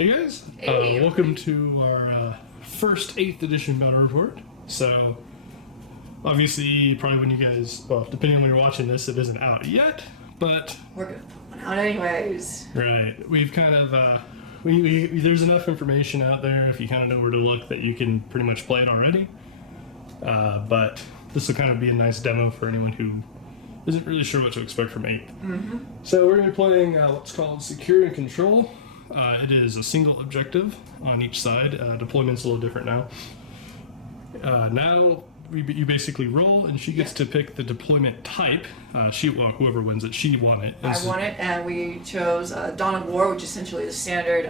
Hey guys, Hey. welcome to our first 8th edition battle report. So, obviously, probably when you guys, well, depending on when you're watching this, it isn't out yet, but... We're going out anyways. Right, we've kind of, there's enough information out there, if you kind of know where to look, that you can pretty much play it already. But this will kind of be a nice demo for anyone who isn't really sure what to expect from 8th. Mm-hmm. So we're going to be playing what's called Secure and Control. It is a single objective on each side. Deployment's a little different now. Now you basically roll, and she gets to pick the deployment type. Whoever wins it, she won it. I won it, and we chose Dawn of War, which is essentially the standard.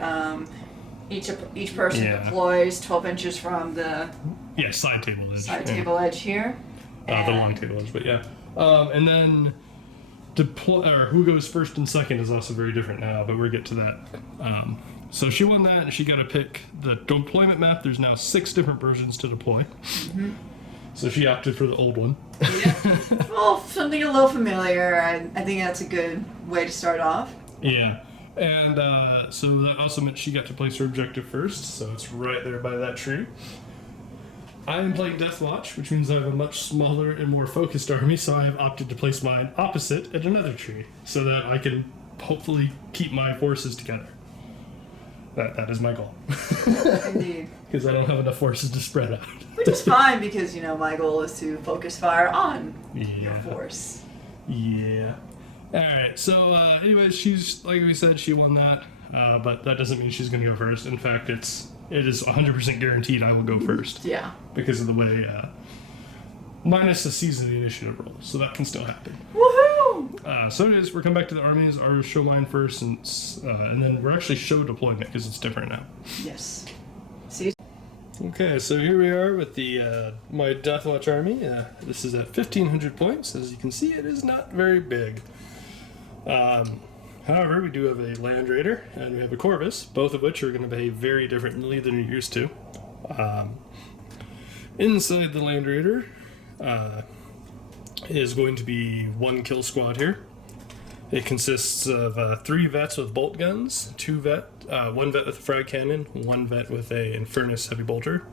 Each person deploys 12 inches from the side table edge. Table edge here. The long table edge, but yeah. And then who goes first and second is also very different now, but we'll get to that. So she won that, and she got to pick the deployment map. There's now 6 different versions to deploy. Mm-hmm. So she opted for the old one. Yeah. Well, something a little familiar. I think that's a good way to start off. Yeah. And so that also meant she got to place her objective first, so it's right there by that tree. I am playing Deathwatch, which means I have a much smaller and more focused army, so I have opted to place mine opposite at another tree, so that I can hopefully keep my forces together. That is my goal. Indeed. Because I don't have enough forces to spread out. Which is fine, because, my goal is to focus fire on your force. Yeah. Alright, so anyways, she's, like we said, she won that, but that doesn't mean she's going to go first. In fact, it is 100% guaranteed I will go first. Yeah. Because of the way, minus the season initiative roll, so that can still happen. Woohoo! So anyways, we're coming back to the armies. I'll show mine first, and then we're actually show deployment, because it's different now. Yes. See? Okay, so here we are with my Deathwatch army. This is at 1,500 points. As you can see, it is not very big. However, we do have a Land Raider and we have a Corvus, both of which are going to behave very differently than you're used to. Inside the Land Raider is going to be 1 kill squad here. It consists of 3 vets with bolt guns, 1 vet with a frag cannon, 1 vet with a Infernus heavy bolter,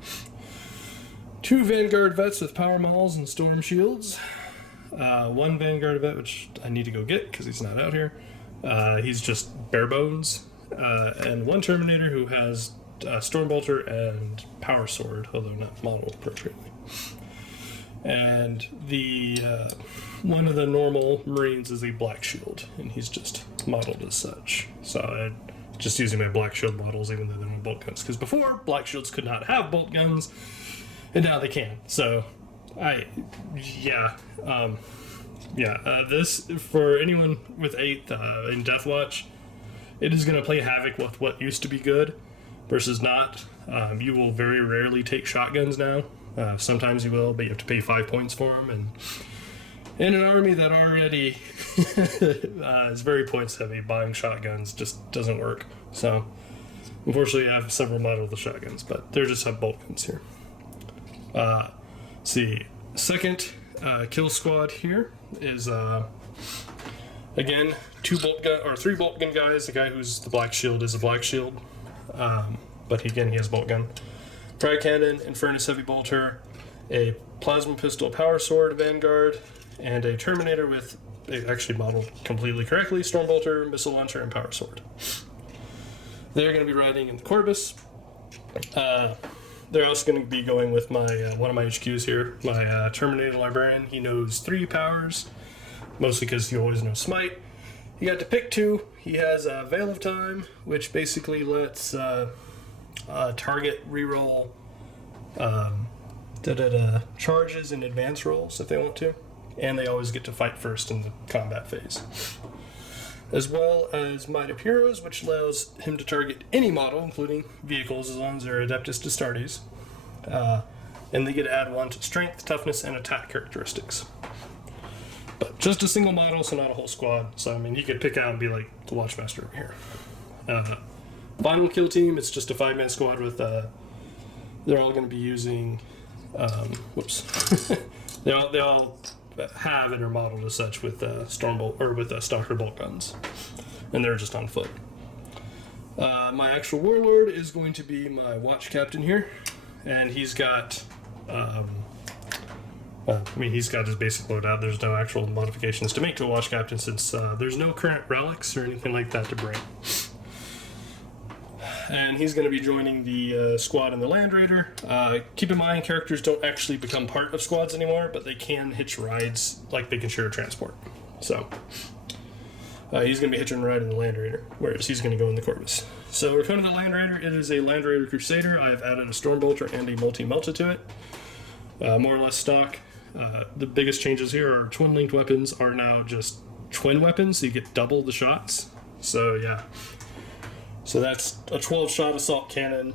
2 Vanguard vets with power mauls and storm shields, 1 Vanguard vet, which I need to go get because he's not out here. He's just bare bones, and 1 Terminator who has storm bolter and power sword, although not modeled appropriately. And the one of the normal Marines is a black shield, and he's just modeled as such. So I'm just using my black shield models, even though they don't have bolt guns, because before black shields could not have bolt guns, and now they can. So this, for anyone with 8th in Deathwatch, it is going to play havoc with what used to be good versus not. You will very rarely take shotguns now. Sometimes you will, but you have to pay 5 points for them. And in an army that already is very points heavy, buying shotguns just doesn't work. So, unfortunately, I have several models of shotguns, but they just have bolt guns here. See, second kill squad here is again 3 bolt gun guys. The guy who's the black shield is a black shield, but he has bolt gun, frag cannon, Infernus heavy bolter, a plasma pistol power sword Vanguard, and a Terminator with, actually modeled completely correctly, storm bolter, missile launcher, and power sword. They're going to be riding in the Corvus. They're also going to be going with my one of my HQs here, my Terminator Librarian. He knows 3 powers, mostly because he always knows Smite. He got to pick 2. He has a Veil of Time, which basically lets target reroll charges and advance rolls if they want to, and they always get to fight first in the combat phase. As well as Might of Heroes, which allows him to target any model, including vehicles, as long as they're Adeptus Astartes. And they get to add 1 to Strength, Toughness, and Attack characteristics. But just a single model, so not a whole squad. So, you could pick out and be like the Watchmaster over here. Final kill team, it's just a 5-man squad with, they're all going to be using, they all have and are modeled as such with Stormbolt, or with Stalker bolt guns, and they're just on foot. My actual warlord is going to be my watch captain here, and he's got, he's got his basic loadout. There's no actual modifications to make to a watch captain since there's no current relics or anything like that to bring. And he's going to be joining the squad in the Land Raider. Keep in mind, characters don't actually become part of squads anymore, but they can hitch rides, like they can share transport. So he's going to be hitching a ride in the Land Raider, whereas he's going to go in the Corvus. So we're going to the Land Raider. It is a Land Raider Crusader. I have added a Stormbolter and a Multi-Melta to it. More or less stock. The biggest changes here are twin-linked weapons are now just twin weapons, so you get double the shots. So yeah. So that's a 12-shot assault cannon,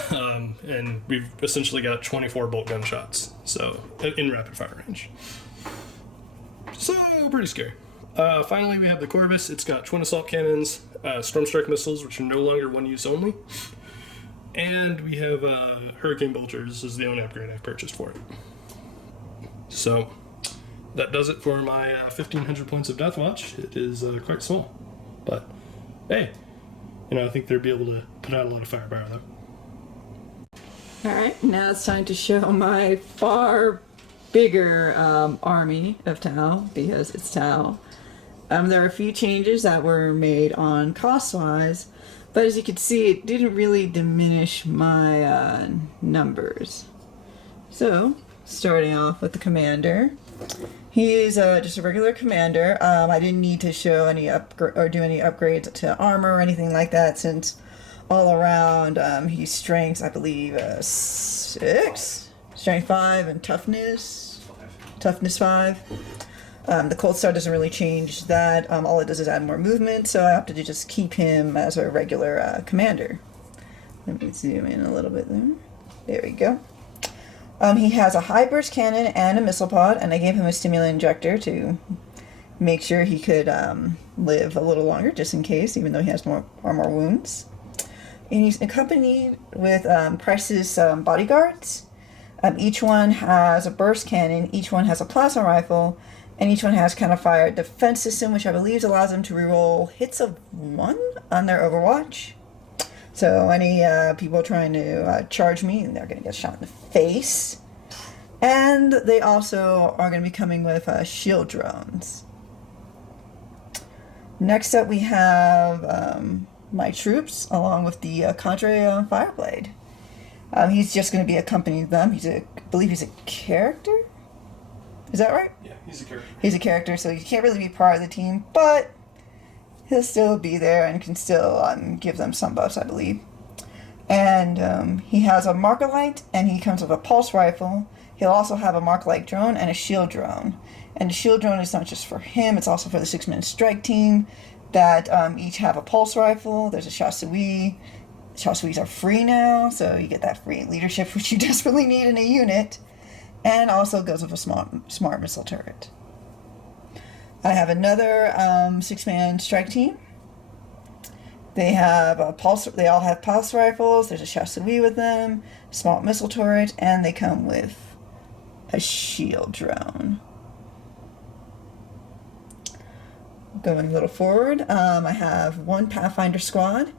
and we've essentially got 24 bolt gun shots, so in rapid fire range. So pretty scary. Finally, we have the Corvus. It's got twin assault cannons, storm strike missiles, which are no longer one use only, and we have hurricane bolters. This is the only upgrade I've purchased for it. So that does it for my 1,500 points of Deathwatch. It is quite small, but hey. I think they'd be able to put out a lot of firepower, though. Alright, now it's time to show my far bigger army of Tau, because it's Tau. There are a few changes that were made on cost-wise, but as you can see, it didn't really diminish my numbers. So, starting off with the commander. He is just a regular commander. I didn't need to show any do any upgrades to armor or anything like that, since all around he's strength, I believe, 6, strength 5, and toughness 5. The Cold Star doesn't really change that. All it does is add more movement, so I opted to just keep him as a regular commander. Let me zoom in a little bit there. There we go. He has a high burst cannon and a missile pod, and I gave him a stimulant injector to make sure he could live a little longer, just in case, even though he has more wounds. And he's accompanied with Price's bodyguards. Each one has a burst cannon, each one has a plasma rifle, and each one has counter-fire defense system, which I believe allows them to reroll hits of 1 on their Overwatch. So any people trying to charge me, they're going to get shot in the face. And they also are going to be coming with shield drones. Next up we have my troops, along with the Cadre Fireblade. He's just going to be accompanying them. I believe he's a character? Is that right? Yeah, he's a character. He's a character, so he can't really be part of the team, but he'll still be there and can still give them some buffs, I believe. And he has a marker light, and he comes with a pulse rifle. He'll also have a marker light drone and a shield drone. And the shield drone is not just for him, it's also for the 6-man strike team that each have a pulse rifle. There's a chasseur. Chasseurs are free now, so you get that free leadership, which you desperately need in a unit. And also goes with a smart missile turret. I have another 6-man strike team. They have They all have pulse rifles. There's a chasseur with them, smart missile turret, and they come with a shield drone. Going a little forward, I have one Pathfinder squad.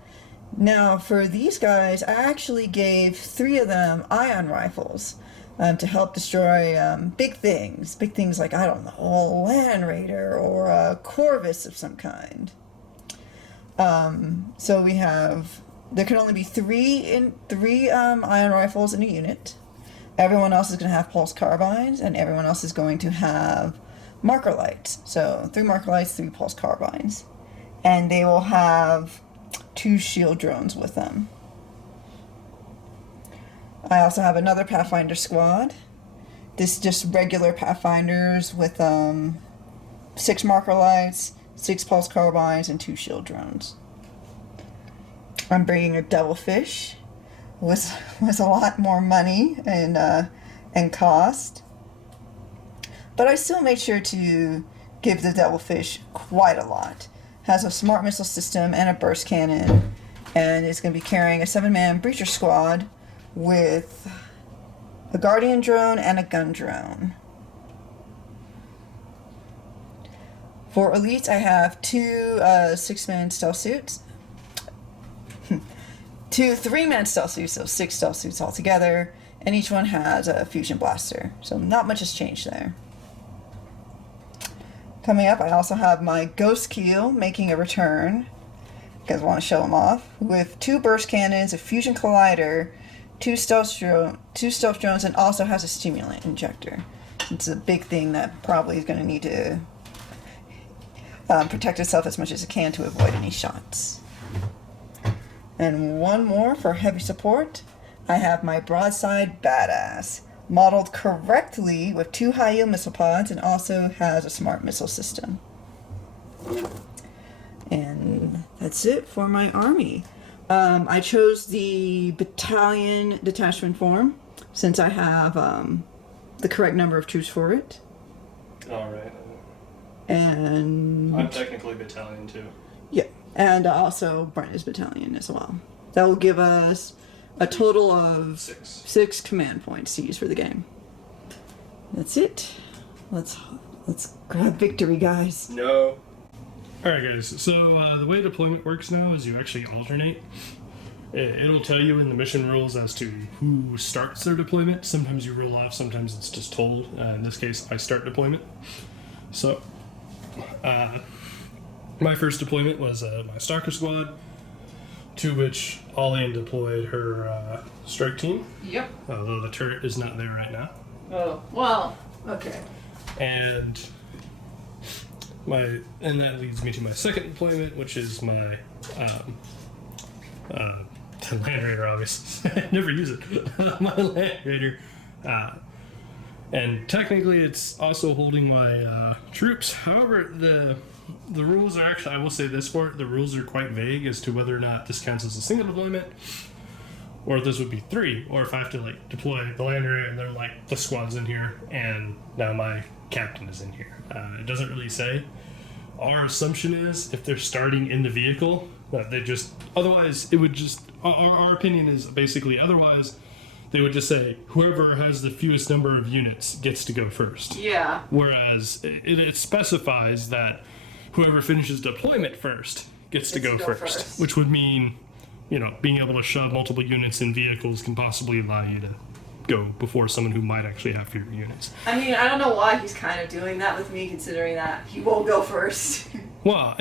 Now, for these guys, I actually gave 3 of them ion rifles. To help destroy big things like, I don't know, a Land Raider or a Corvus of some kind. So we have, there can only be 3 ion rifles in a unit. Everyone else is going to have pulse carbines, and everyone else is going to have marker lights. So 3 marker lights, 3 pulse carbines. And they will have 2 shield drones with them. I also have another Pathfinder squad. This is just regular Pathfinders with 6 marker lights, 6 pulse carbines, and 2 shield drones. I'm bringing a Devilfish. Was a lot more money and cost, but I still made sure to give the Devilfish quite a lot. Has a smart missile system and a burst cannon, and it's going to be carrying a 7-man breacher squad with a guardian drone and a gun drone. For elites, I have 2 6-man stealth suits. 2 3-man stealth suits, so 6 stealth suits altogether, and each one has a fusion blaster. So not much has changed there. Coming up, I also have my Ghost Keel making a return. You guys want to show them off? With 2 burst cannons, a fusion collider, 2 stealth drones, and also has a stimulant injector. It's a big thing that probably is going to need to protect itself as much as it can to avoid any shots. And one more for heavy support. I have my Broadside Badass, modeled correctly with 2 high-yield missile pods and also has a smart missile system. And that's it for my army. I chose the battalion detachment form since I have the correct number of troops for it. All right. And I'm technically battalion too. yeah, and also Brent is battalion as well. That will give us a total of 6 command points to use for the game. That's it. Let's grab victory, guys. No. Alright guys, so the way deployment works now is you actually alternate. It'll tell you in the mission rules as to who starts their deployment. Sometimes you roll off, sometimes it's just told. In this case, I start deployment. So, my first deployment was my Stalker Squad, to which Ollie deployed her strike team. Yep. Although the turret is not there right now. Oh, well, okay. And that leads me to my second deployment, which is my Land Raider, obviously. I never use it. My Land Raider. And technically it's also holding my troops. However, the rules are actually, I will say this part, the rules are quite vague as to whether or not this counts as a single deployment, or if this would be 3, or if I have to like deploy the Land Raider and then like the squad's in here and now my captain is in here. It doesn't really say. Our assumption is if they're starting in the vehicle, that they just, otherwise it would just, our opinion is basically otherwise they would just say whoever has the fewest number of units gets to go first. Yeah. Whereas it specifies that whoever finishes deployment first gets to go first, which would mean, you know, being able to shove multiple units in vehicles can possibly allow you to go before someone who might actually have fewer units. I mean, I don't know why he's kind of doing that with me, considering that he won't go first. Well,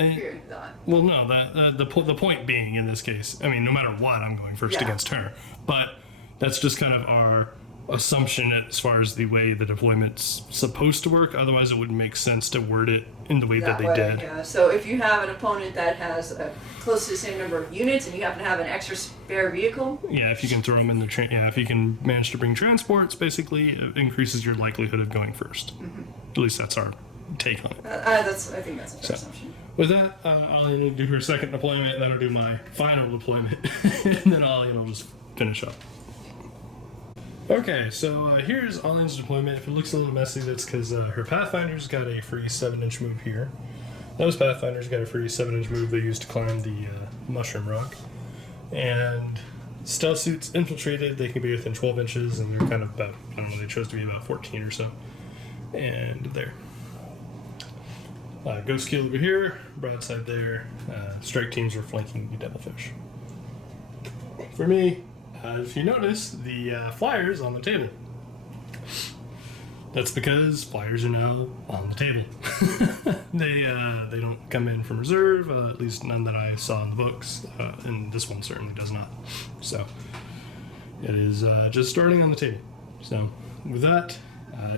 Well, no, the point being in this case, I mean, no matter what, I'm going first against her. But that's just kind of our assumption as far as the way the deployment's supposed to work. Otherwise, it wouldn't make sense to word it in the way that they did. Yeah. So if you have an opponent that has close to the same number of units and you happen to have an extra spare vehicle. Yeah, if you can throw them in the if you can manage to bring transports, basically, it increases your likelihood of going first. Mm-hmm. At least that's our take on it. I think that's a fair assumption. With that, Ollie will do her second deployment, and then I'll do my final deployment, and then Ollie will just finish up. Okay, so here's Ollie's deployment. If it looks a little messy, that's because her Pathfinder's got a free 7-inch move here. Those Pathfinders got a free 7-inch move they used to climb the Mushroom Rock. And stealth suits infiltrated, they can be within 12 inches, and they're kind of about, I don't know, they chose to be about 14 or so. And there. Ghost Keel over here, Broadside there. Strike teams are flanking the Devilfish. For me, if you notice, the flyers on the table. That's because flyers are now on the table. They don't come in from reserve, at least none that I saw in the books, and this one certainly does not. So it is just starting on the table. So with that,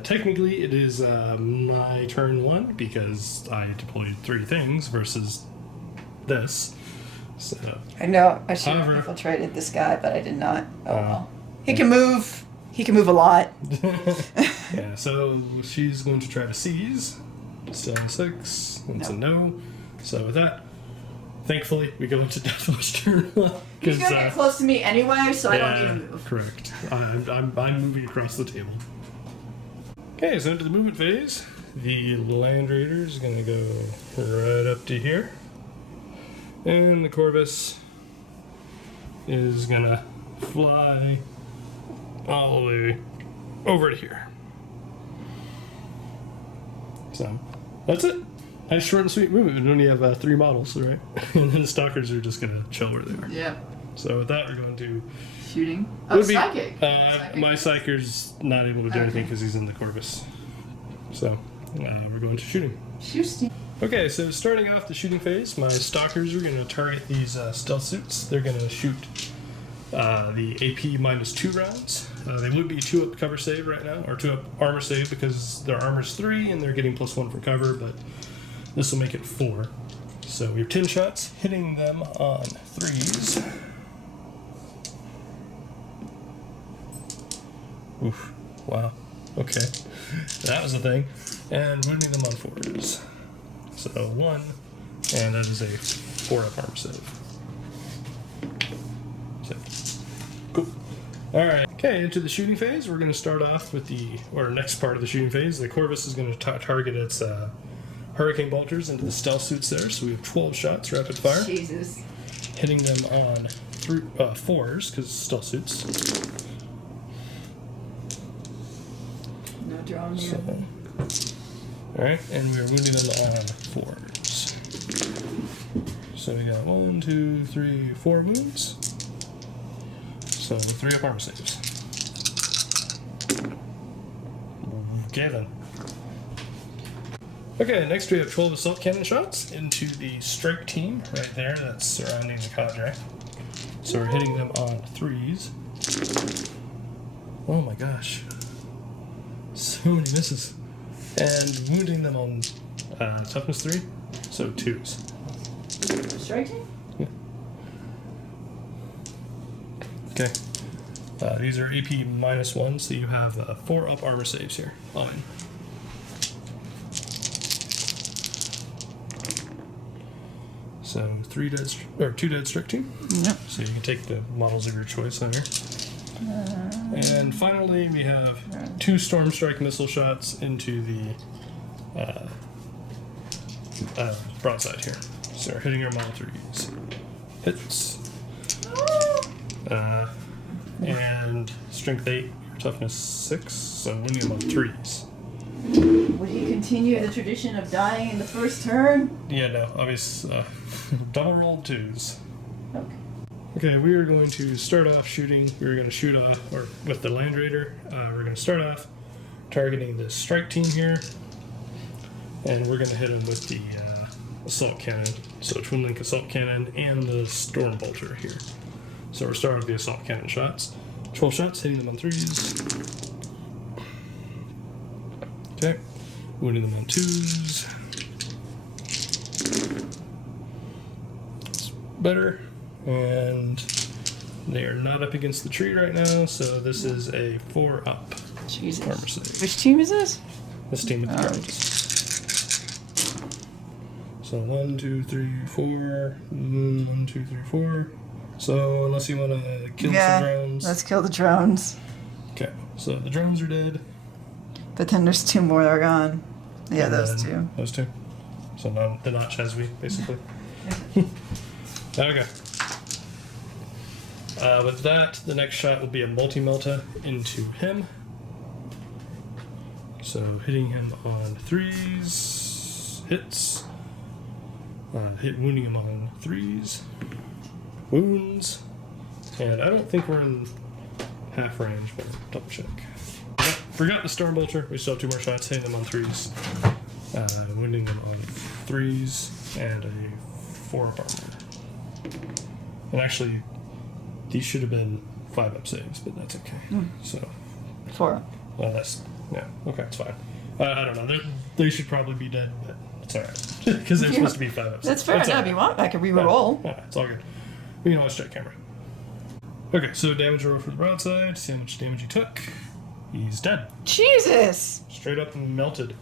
technically it is my turn 1 because I deployed 3 things versus this. So, I know I should have infiltrated this guy, but I did not. Oh well. He can move. He can move a lot. Yeah, so she's going to try to seize. Still on 6. It's a no. So with that, thankfully, we go into Deathwatch turn 1. He's going to get close to me anyway, so I don't need to move. Correct. I'm moving across the table. Okay, so into the movement phase. The Land Raider is going to go right up to here. And the Corvus is going to fly all the way over to here. So, that's it. Nice short and sweet movement. We only have 3 models, right? And then the Stalkers are just going to chill where they are. Yeah. So with that, we're going to... Shooting. Oh, psychic. My psyker's not able to do anything because he's in the Corvus. So we're going to shooting. Shooting. Okay, so starting off the shooting phase, my stalkers are going to target these stealth suits. They're going to shoot the AP -2 rounds. They would be 2-up cover save right now, or 2-up armor save because their armor's 3 and they're getting +1 for cover, but this will make it 4. So we have 10 shots, hitting them on 3s. Oof. Wow. Okay. That was a thing. And wounding them on 4s. So 1, and that is a 4-up armor save. So, cool. Alright. Okay, into the shooting phase. We're going to start off with next part of the shooting phase. The Corvus is going to target its hurricane bolters into the stealth suits there. So we have 12 shots, rapid fire. Jesus. Hitting them on 4s, because stealth suits. No drone here. Alright, and we're wounding them on 4s. So we got 1, 2, 3, 4 wounds. So 3-up armor saves. Okay then. Okay, next we have 12 assault cannon shots into the strike team right there that's surrounding the cadre. So we're hitting them on 3s. Oh my gosh. So many misses. And wounding them on toughness 3, so 2s. Striking? Yeah. Okay. These are AP -1, so you have 4-up armor saves here on. So 2 dead strike team. Yep. So you can take the models of your choice on here. And finally, we have 2 storm strike missile shots into the broadside here. So we're hitting our model 3s. Hits. And strength 8, toughness 6, so winning them on 3s. Would he continue the tradition of dying in the first turn? Yeah, no, obviously, double rolled 2s. Okay. Okay, we are going to start off shooting. We're going to shoot with the Land Raider. We're going to start off targeting the strike team here, and we're going to hit him with the assault cannon. So twin link assault cannon and the storm bolter here. So we're starting with the assault cannon shots. 12 shots, hitting them on 3s. Okay, wounding them on 2s. It's better. And they are not up against the tree right now, so this is a 4-up Jesus. armor save. Which team is this? This team with the drones. So 1, 2, 3, 4. 1, 2, 3, 4. So unless you want to kill some drones. Let's kill the drones. Okay, so the drones are dead. But then there's 2 more that are gone. Yeah, And those then 2. Those 2. So they're not Chesby, basically. Okay. With that, the next shot will be a multi-melta into him. So hitting him on 3s, hits. Wounding him on 3s, wounds. And I don't think we're in half range, but double check. Forgot the Storm Bolter. We still have 2 more shots, hitting them on 3s. Wounding them on 3s, and a 4-up armor. And actually, these should have been 5-up saves, but that's okay. So 4. Well, okay, it's fine. I don't know. They should probably be dead, but it's alright. Because they're supposed to be 5-up saves. That's fair enough. You want? I can re-roll. Yeah, it's all good. We can always check camera. Okay, so damage roll for the broadside. See how much damage he took. He's dead. Jesus! Straight up and melted.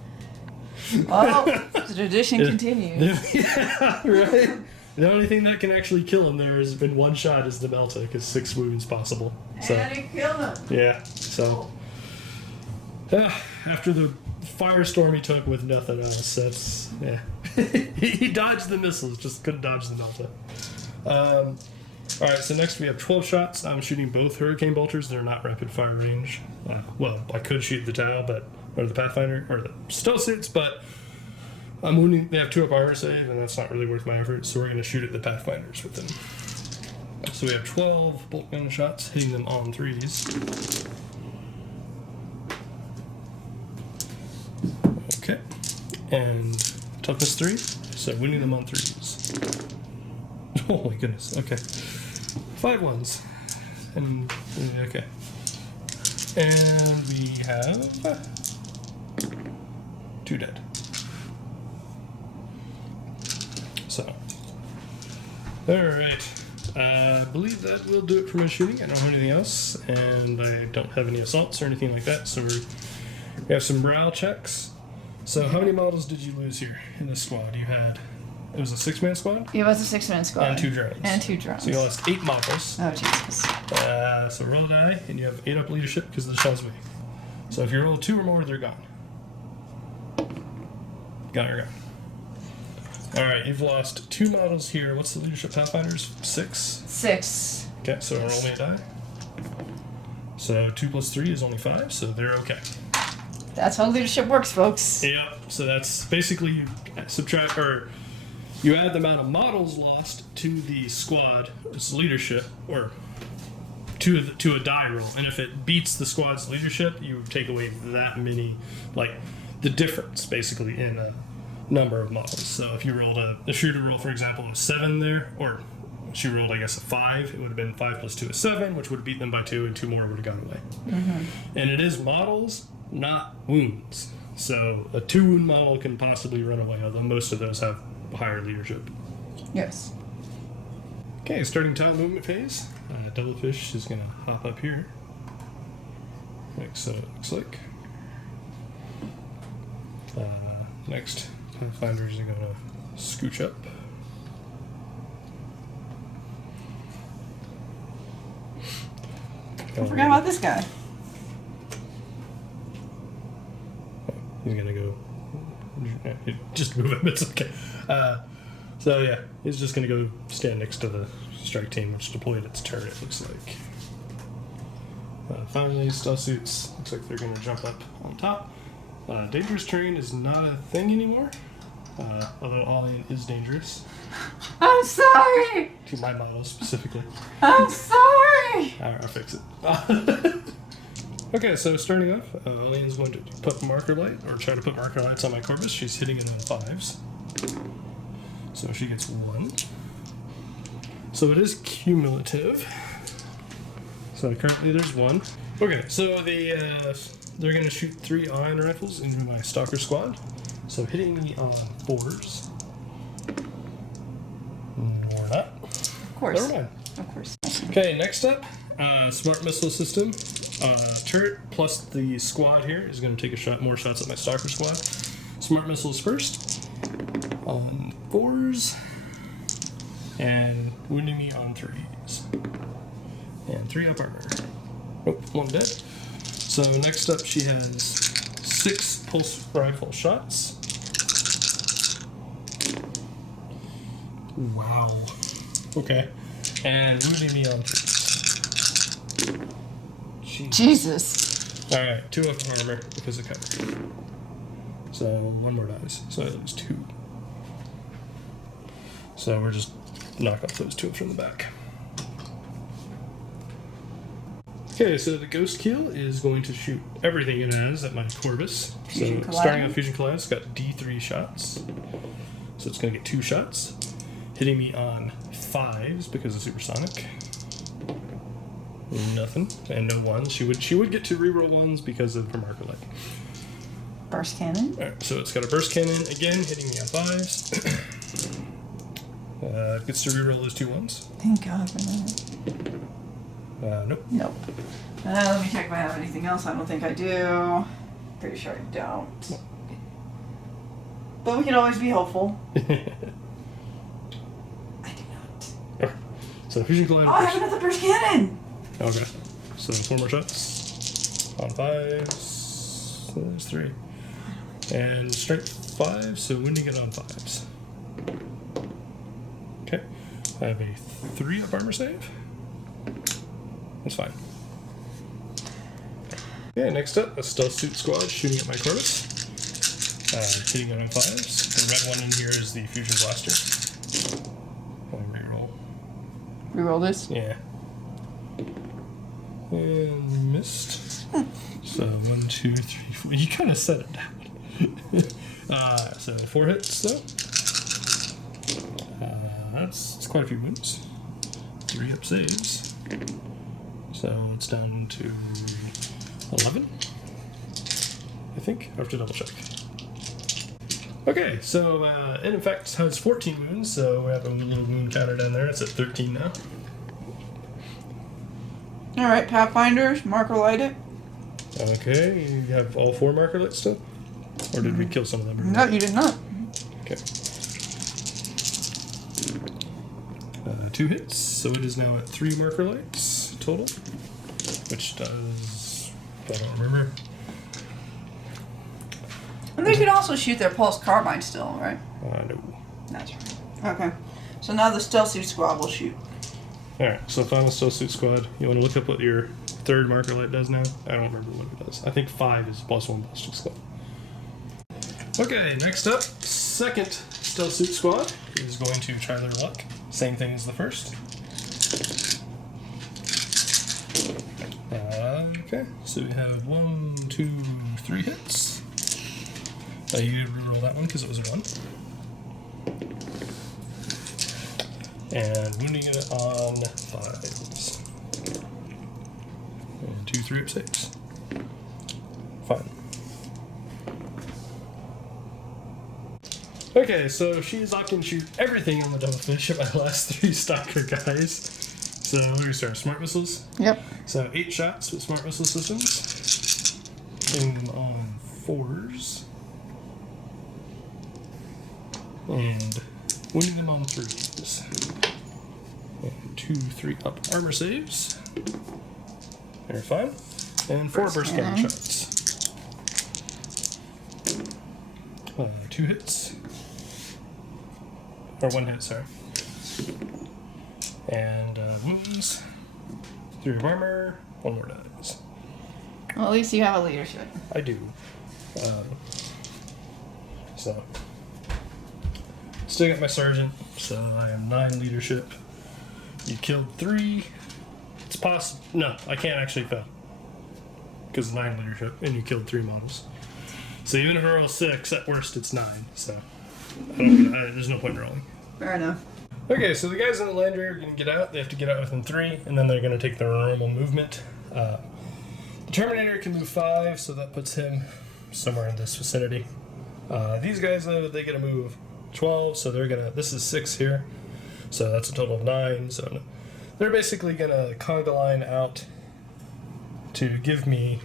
Oh, the tradition continues. Yeah, right? The only thing that can actually kill him there has been 1 shot is the melta, because 6 wounds possible. So, And he killed him. yeah, so... after the firestorm he took with nothing else, that's... yeah. he dodged the missiles, just couldn't dodge the melta. Alright, so next we have 12 shots. I'm shooting both hurricane bolters. They're not rapid fire range. Well, I could shoot the Tau, or the Pathfinder, or the stealth suits, but I'm wounding. They have 2-up armor save, and that's not really worth my effort, so we're going to shoot at the Pathfinders with them. So we have 12 bolt gun shots, hitting them on 3s. Okay. And toughness 3, so winning them on 3s. Oh my goodness, okay. 5 ones. And, okay. And we have 2 dead. So, alright. I believe that will do it for my shooting. I don't have anything else, and I don't have any assaults or anything like that, so we have some morale checks. So how many models did you lose here in this squad? You had, it was a 6-man squad? It was a 6-man squad. And 2 drones. And 2 drones. So you lost 8 models. Oh, Jesus. So roll a die, and you have 8 up leadership because of the shots away. So if you roll 2 or more, they're gone. Got her gone. Alright, you've lost 2 models here. What's the leadership Pathfinders? 6? 6. Okay, so roll me a die. So 2 plus 3 is only 5, so they're okay. That's how leadership works, folks. Yeah, so that's basically you subtract, or you add the amount of models lost to the squad's leadership, or to a die roll, and if it beats the squad's leadership, you take away that many, like the difference basically in a number of models. So if you rolled a shooter roll, for example, a 7 there, or she rolled, I guess, a 5, it would have been 5 plus 2 is 7, which would have beat them by 2, and 2 more would have gone away. Mm-hmm. And it is models, not wounds. So a 2 wound model can possibly run away, although most of those have higher leadership. Yes. Okay, starting tile movement phase. Deathwatch is going to hop up here. Like so, it looks like. Next, Pathfinders are going to scooch up. I forgot about this guy. He's going to go. Just move him, it's okay. So yeah, he's just going to go stand next to the strike team, which deployed its turret, it looks like. Finally, stealthsuits. Looks like they're going to jump up on top. Dangerous terrain is not a thing anymore, although Alien is dangerous. I'm sorry! To my model specifically. I'm sorry! Alright, I'll fix it. Okay, so starting off, Alien's going to put marker light, or try to put marker lights on my Corvus. She's hitting it on 5s. So she gets 1. So it is cumulative. So currently there's 1. Okay, so they're going to shoot 3 ion rifles into my Stalker squad. So hitting me on 4s. Or not. Of course. Never mind. Of course. Okay, next up, smart missile system. Turret plus the squad here is going to take more shots at my Stalker squad. Smart missiles first. On 4s. And wounding me on 3s. And 3 up armor. Oh, 1 dead. So next up she has 6 pulse rifle shots. Wow. Okay. And wounding me on 3s. Jesus. Alright, 2 up armor because of cover. So 1 more dies. So I lose 2. So we're just knock off those 2 from the back. Okay, so the Ghost Kill is going to shoot everything it has at my Corvus. So starting on Fusion Collide, it's got D3 shots. So it's going to get 2 shots. Hitting me on 5s because of Supersonic. Nothing. And no 1s. She would get 2 reroll 1s because of her marker light. Burst cannon. Alright, so it's got a burst cannon again, hitting me on 5s. Gets to reroll those 2 1s. Thank God for that. Nope. Nope. Let me check if I have anything else. I don't think I do. Pretty sure I don't. But we can always be hopeful. I do not. So Fusion Collide. Oh, I have another burst cannon! Okay. So 4 more shots. On 5s. There's 3. And strength 5, so wounding it on 5s. Okay. I have a 3 up armor save. That's fine. Okay, next up, a stealth suit squad shooting at my Corvus. Hitting it on 5s. The red one in here is the fusion blaster. I'll reroll. Reroll this. Yeah. And missed. So 1, 2, 3, 4. You kind of set it down. So 4 hits though. That's quite a few wounds. 3 up saves. So it's down to 11. I think. I have to double check. Okay, so it in fact has 14 wounds, so we have a little wound counter down there. It's at 13 now. Alright, Pathfinders, marker light it. Okay, you have all 4 marker lights still? Or did we kill some of them? No, you did not. Okay. 2 hits, so it is now at 3 marker lights total. Which does... I don't remember. And they could also shoot their pulse carbine still, right? No. That's right. Okay. So now the stealth suit squad will shoot. Alright, so final stealth suit squad. You want to look up what your 3rd marker light does now? I don't remember what it does. I think 5 is +1 ballistic skill. Okay, next up, 2nd stealth suit squad is going to try their luck. Same thing as the first. Okay, so we have 1, 2, 3 hits. You did reroll that one because it was a 1. And wounding it on 5s. And 2, 3 up saves. Fine. Okay, so she's opting to shoot everything on the devilfish at my last 3 stalker guys. So where do we start? Smart missiles? Yep. So 8 shots with smart missile systems. Aim on 4s. And wounding them on 3s. And 2, 3 up armor saves. They're fine. And 4 burst cannon shots. 2 hits. Or 1 hit, sorry. And wounds. 3 of armor. 1 more dies. Well, at least you have a leadership. I do. So. Still got my sergeant, so I am 9 leadership. You killed 3. It's possible. No, I can't actually fail. Because 9 leadership, and you killed 3 models. So even if I roll 6, at worst it's 9. So there's no point in rolling. Fair enough. Okay, so the guys in the landry are going to get out. They have to get out within 3, and then they're going to take their normal movement. The Terminator can move 5, so that puts him somewhere in this vicinity. These guys, though, they get to move 12, so they're gonna. This is 6 here, so that's a total of 9. So they're basically gonna conga line out to give me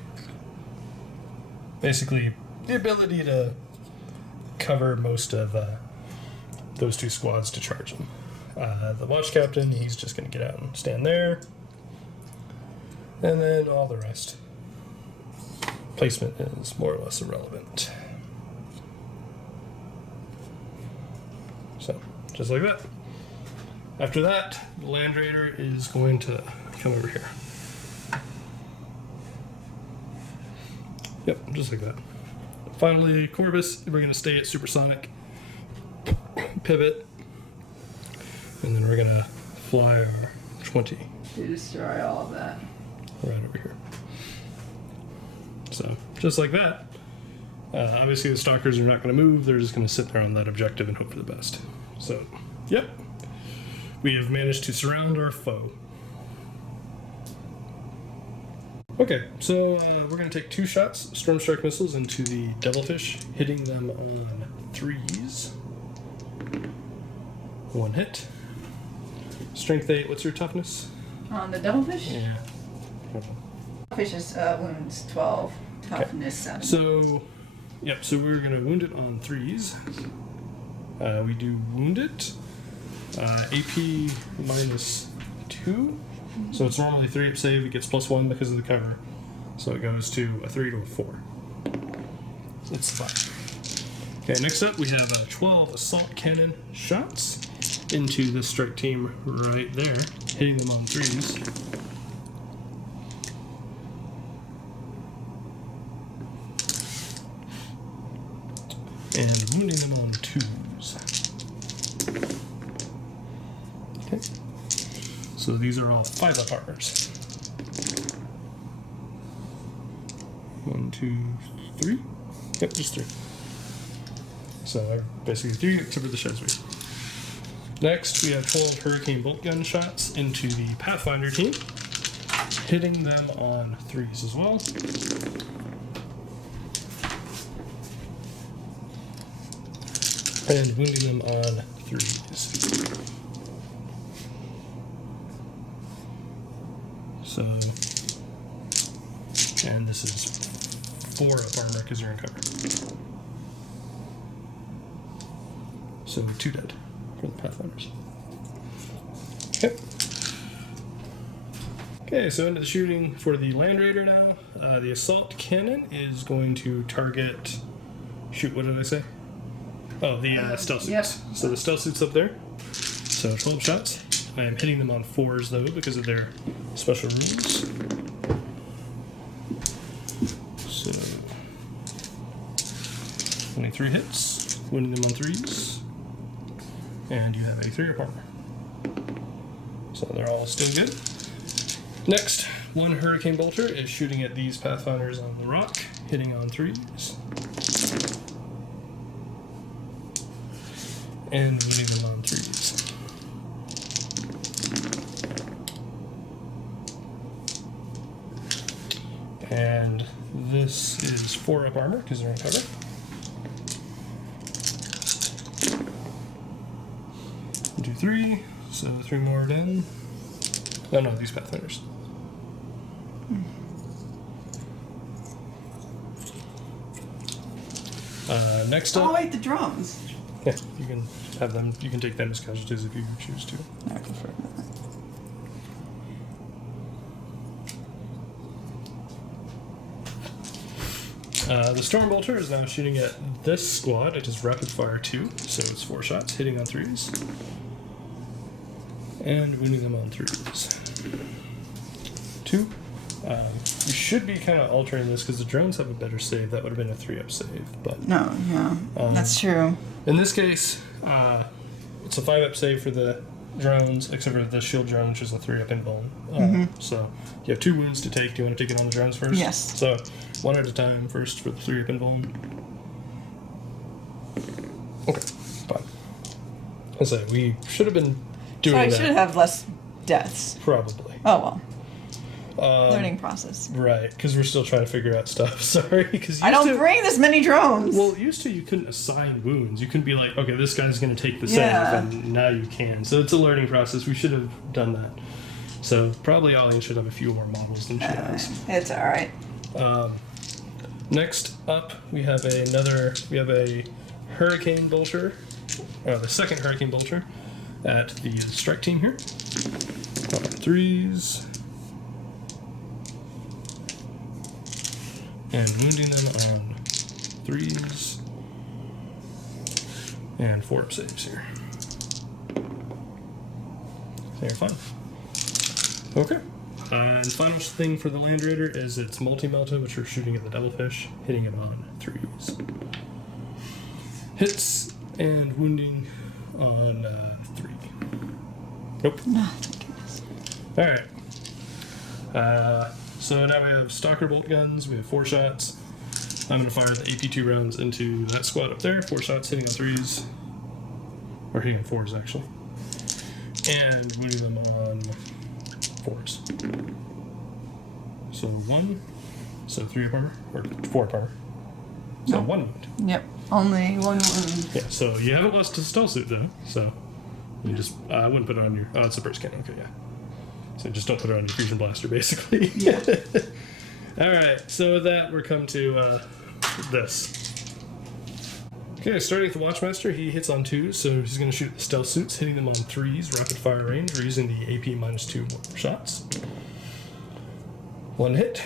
basically the ability to cover most of those 2 squads to charge them. The watch captain, he's just gonna get out and stand there, and then all the rest. Placement is more or less irrelevant. So, just like that. After that, the Land Raider is going to come over here. Yep, just like that. Finally, Corvus, we're going to stay at supersonic. Pivot. And then we're going to fly our 20. To destroy all of that. Right over here. So, just like that. Obviously, the stalkers are not going to move. They're just going to sit there on that objective and hope for the best. So, yep. We have managed to surround our foe. Okay, so we're going to take 2 shots, Storm Strike missiles, into the Devilfish, hitting them on 3s. 1 hit. Strength 8, what's your toughness? On the devilfish? Yeah. Fish's wounds 12, toughness 7. So, yep, so we're going to wound it on 3s. We do wound it. AP -2. So it's normally 3 up save. It gets +1 because of the cover. So it goes to a 3 to a 4. It's 5. Okay, next up we have 12 assault cannon shots into the strike team right there, hitting them on 3s. And wounding them on 2s. Okay. So these are all 5-up armors. 1, 2, 3. Yep, just 3. So basically 3 except for the Shezri. Next, we have 12 Hurricane Bolt Gun shots into the Pathfinder team, hitting them on 3s as well. And wounding them on 3s. So, and this is 4-up armor because you're in cover. So 2 dead for the Pathfinders. Okay. Okay, so into the shooting for the Land Raider now. The assault cannon is going to target. Shoot, what did I say? Oh, the stealth suits. Yep. So the stealth suits up there. So 12 shots. I am hitting them on 4s though because of their special rules. So 23 hits, winning them on 3s. And you have a 3-up armor. So they're all still good. Next, 1 Hurricane Bolter is shooting at these Pathfinders on the rock, hitting on 3s. And winning them on 3s. And this is 4-up armor because they're in cover. Do 3, so 3 more in. Oh no, these Pathfinders. Next up. Oh wait, the drones. Yeah, you can have them. You can take them as casualties if you choose to. I prefer that. The Stormbolter is now shooting at this squad. It is rapid fire 2, so it's 4 shots, hitting on 3s. And winning them on 3s. 2. You should be kind of altering this because the drones have a better save. That would have been a 3-up save, but No, yeah, that's true. in this case, it's a 5-up save for the drones, except for the shield drone, which is a 3-up invuln. So you have 2 wounds to take. Do you want to take it on the drones first? Yes. So 1 at a time first for the 3-up invuln. Okay, fine. I say we should have been doing So I that. should have less deaths. Probably. Oh well. Um, Learning process. Right, because we're still trying to figure out stuff. Sorry, because I don't bring this many drones. Well, used to you couldn't assign wounds. You couldn't be like, okay, this guy's going to take the Yeah. save, and now you can. So it's a learning process. We should have done that. So probably Ollie should have a few more models than she has. It's all right. Next up, we have a Hurricane Bolter, the second Hurricane Bolter at the strike team here. 3s. And wounding them on 3s. And 4-up saves here. So you're fine. Okay. And final thing for the Land Raider is its multi-melta, which are shooting at the Devilfish, hitting it on 3s. Hits and wounding on 3. Nope. Oh, thank goodness. Alright. So now we have Stalker bolt guns. We have 4 shots. I'm going to fire the AP2 rounds into that squad up there. 4 shots hitting on 3s. Or hitting on 4s, actually. And wounding them on 4s. So 1. So 3-up armor. Or 4-up armor. So No. 1 wound. Yep. Only one wound. Yeah, so you haven't lost a stealth suit, though. So you just... I wouldn't put it on your... Oh, it's a burst cannon. Okay, yeah. So just don't put it on your fusion blaster, basically. Yeah. Alright, so with that, we're come to this. Okay, starting with the Watchmaster, he hits on 2s, so he's going to shoot the stealth suits, hitting them on 3s, rapid fire range. We're using the AP -2 shots. 1 hit,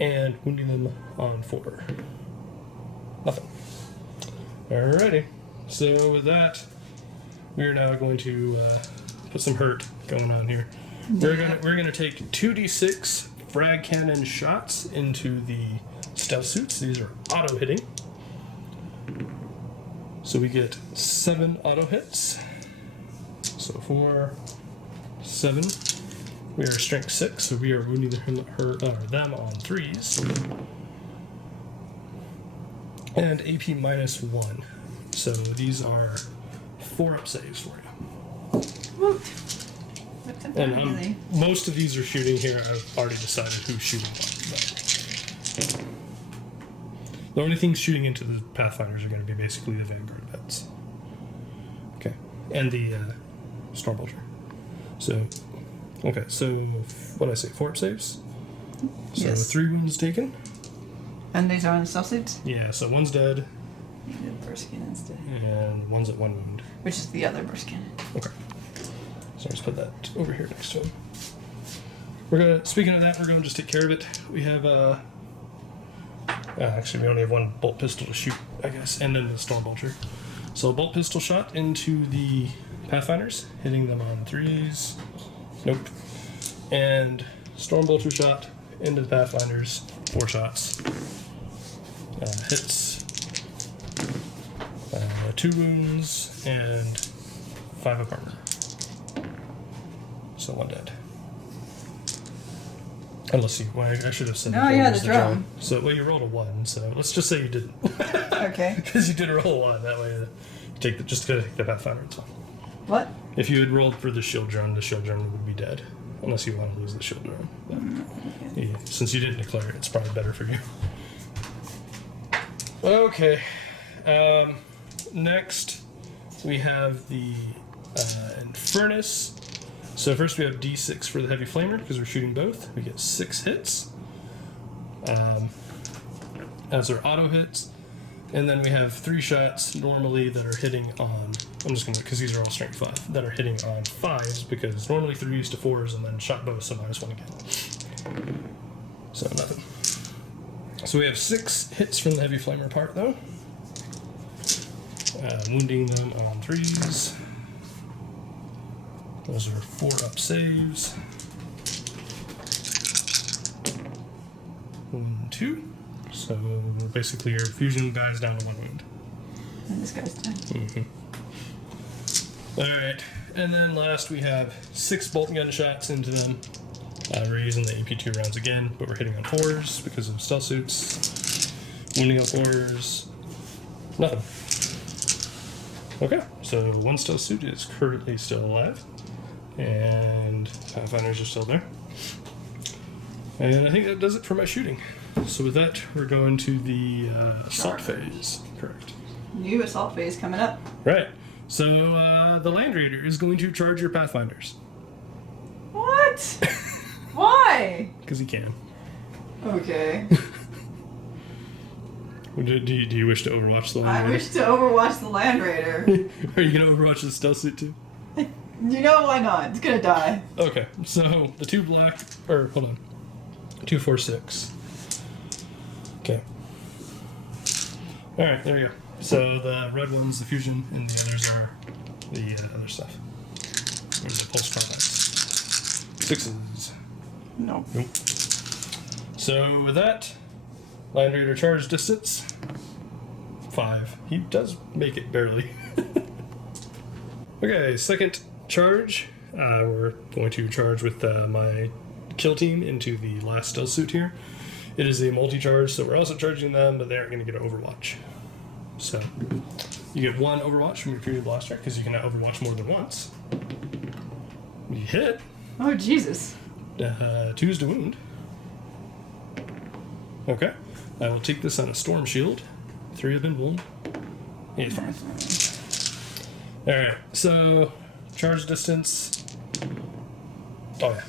and wounding them on 4. Nothing. Alrighty, so with that, we're now going to put some hurt going on here. We're gonna take 2d6 frag cannon shots into the stealth suits. These are auto hitting. So we get 7 auto hits. So 4, 7. We are strength 6, so we are wounding them on 3s. And AP -1. So these are 4-up saves for you. Woot. And most of these are shooting here. I've already decided who's shooting what. But the only things shooting into the Pathfinders are going to be basically the Vanguard vets. Okay. And the Stormbolter. So, okay, so what did I say? 4-up saves? So Yes. 3 wounds taken. And these are on stealthsuits? Yeah, so one's dead, You did burst cannon instead. and one's at 1 wound. Which is the other burst cannon. Okay. So let's put that over here next to him. We're gonna. Speaking of that, we're gonna just take care of it. We have actually, we only have 1 bolt pistol to shoot, I guess, and then the Stormbolter. So a bolt pistol shot into the Pathfinders, hitting them on 3s. Nope. And Stormbolter shot into the Pathfinders, 4 shots. Hits. 2 wounds and 5 of armor. So 1 dead. Unless you, well, I should have said. No, yeah, the drone. So, well, you rolled a 1, so let's just say you didn't. Okay. Because you did roll a 1, that way you take the, just gotta take the Pathfinder, it's fine. What? If you had rolled for the shield drone would be dead. Unless you want to lose the shield drone. But, yeah, since you didn't declare it, it's probably better for you. Okay. Next, we have the Infernus. So first we have D6 for the Heavy Flamer, because we're shooting both. We get 6 hits. As our auto hits. And then we have 3 shots normally that are hitting on, I'm just going to, because these are all strength 5, that are hitting on 5s, because normally 3s to 4s, and then shot both, so -1 again. So nothing. So we have 6 hits from the Heavy Flamer part, though. Wounding them on 3s. Those are 4-up saves. 1, 2. So basically your fusion guy's down to 1 wound. And this guy's dead. Mm-hmm. Alright, and then last we have 6 bolt gun shots into them. We're using the AP2 rounds again, but we're hitting on 4s because of stealth suits. Wounding on 4s. Nothing. Okay, so 1 stealth suit is currently still alive. And Pathfinders are still there. And I think that does it for my shooting. So with that, we're going to the assault phase. Correct. New assault phase coming up. Right. So the Land Raider is going to charge your Pathfinders. What? Why? Because he can. Okay. Do you wish to overwatch the Land I Raider? wish to overwatch the Land Raider. Are you going to overwatch the stealth suit too? You know why not? It's gonna die. Okay, so the 2 black, or hold on, 2, 4, 6. Okay. All right, there you go. So the red one's the fusion, and the others are the other stuff. There's the pulse combats. 6s. No. Nope. So with that, Land Raider charge distance 5. He does make it barely. Okay, second charge. We're going to charge with my kill team into the last stealth suit here. It is a multi-charge, so we're also charging them, but they aren't going to get an overwatch. So you get 1 overwatch from your period blaster because you cannot overwatch more than once. You hit. Oh Jesus. 2's to wound. Okay. I will take this on a storm shield. 3 have been wounded. Yeah, fine. Alright, so charge distance. Oh yeah.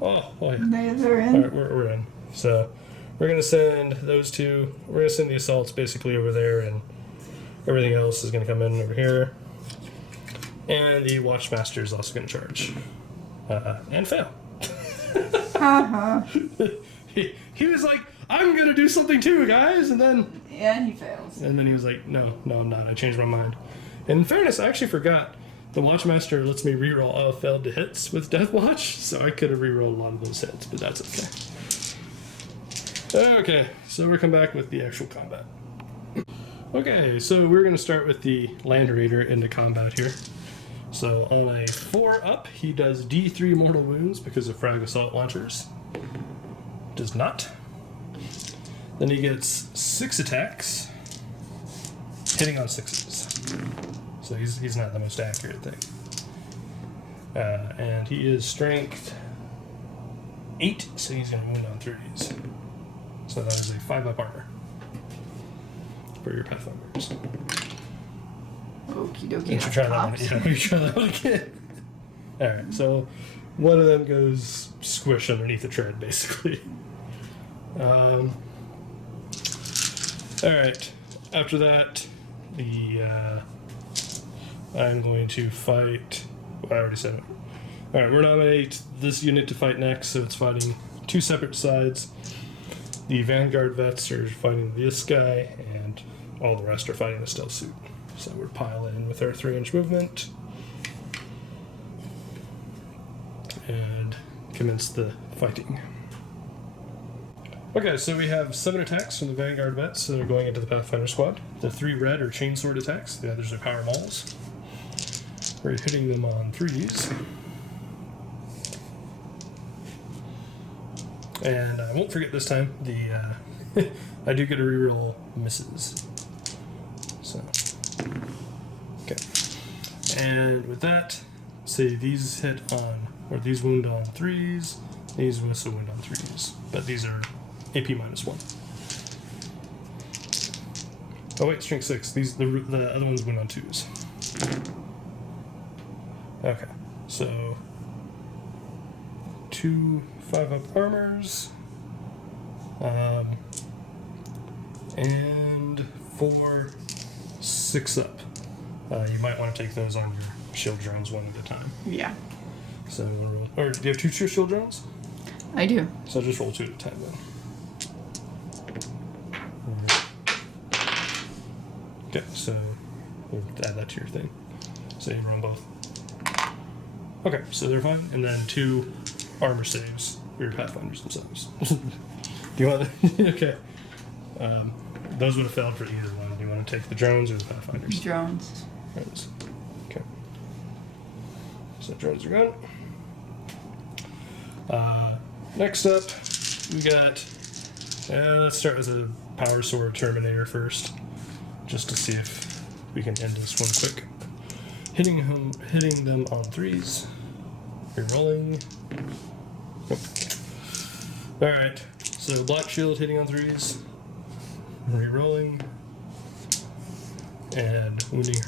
Oh yeah. They're in. Alright, we're in. So we're gonna send those 2. We're gonna send the assaults basically over there, and everything else is gonna come in over here. And the Watchmaster is also gonna charge. And fail. He was like, I'm gonna do something too, guys, and then And he fails. And then he was like, no, I'm not. I changed my mind. And in fairness, I actually forgot. The Watchmaster lets me reroll all failed to hits with Deathwatch, so I could have rerolled a lot of those hits, but that's okay. Okay, so we're coming back with the actual combat. Okay, so we're going to start with the Land Raider into combat here. So on a 4 up, he does D3 mortal wounds because of frag assault launchers. Does not. Then he gets 6 attacks, hitting on 6s. So he's not the most accurate thing. And he is strength 8, so he's going to wound on 3s. So that is a 5 up armor for your Pathfinders. Okie dokie. You should try that one. Yeah, you try that one again. Alright, so one of them goes squish underneath the tread, basically. Alright, after that, I'm going to fight. Well, I already said it. Alright, we're nominate this unit to fight next, so it's fighting 2 separate sides. The Vanguard vets are fighting this guy, and all the rest are fighting the stealth suit. So we're piling in with our 3-inch movement. And commence the fighting. Okay, so we have 7 attacks from the Vanguard vets that are going into the Pathfinder squad. The 3 red are chainsword attacks, the others are power mauls. We're hitting them on 3s. And I won't forget this time, I do get a reroll misses. So, okay. And with that, say these hit on, or these wound on 3s, these also wound on 3s. But these are AP -1. Oh wait, strength 6. The other ones wound on 2s. Okay, so 2 5-up armors, and 4 6-up. You might want to take those on your shield drones one at a time. Yeah. So, or do you have 2 shield drones? I do. So just roll 2 at a time then. Okay, so we'll add that to your thing. So you run both. Okay, so they're fine, and then 2 armor saves for your Pathfinders themselves. Do you want to? Okay. Those would have failed for either one. Do you want to take the drones or the Pathfinders? Drones. Drones. Okay. So drones are gone. Next up, we got. Let's start with a Power Sword Terminator first, just to see if we can end this one quick. Hitting them on 3s. Rerolling. Nope. Alright, so Black Shield hitting on 3s. Rerolling. And wounding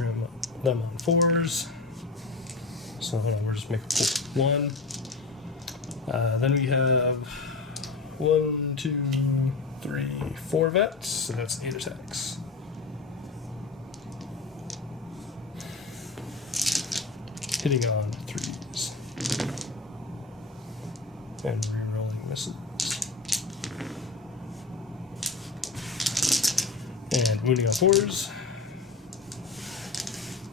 them on 4s. So hold on, we'll just make a 1. Then we have 1, 2, 3, 4 vets, so that's 8 attacks. Hitting on 3s. And rerolling misses. And wounding on 4s.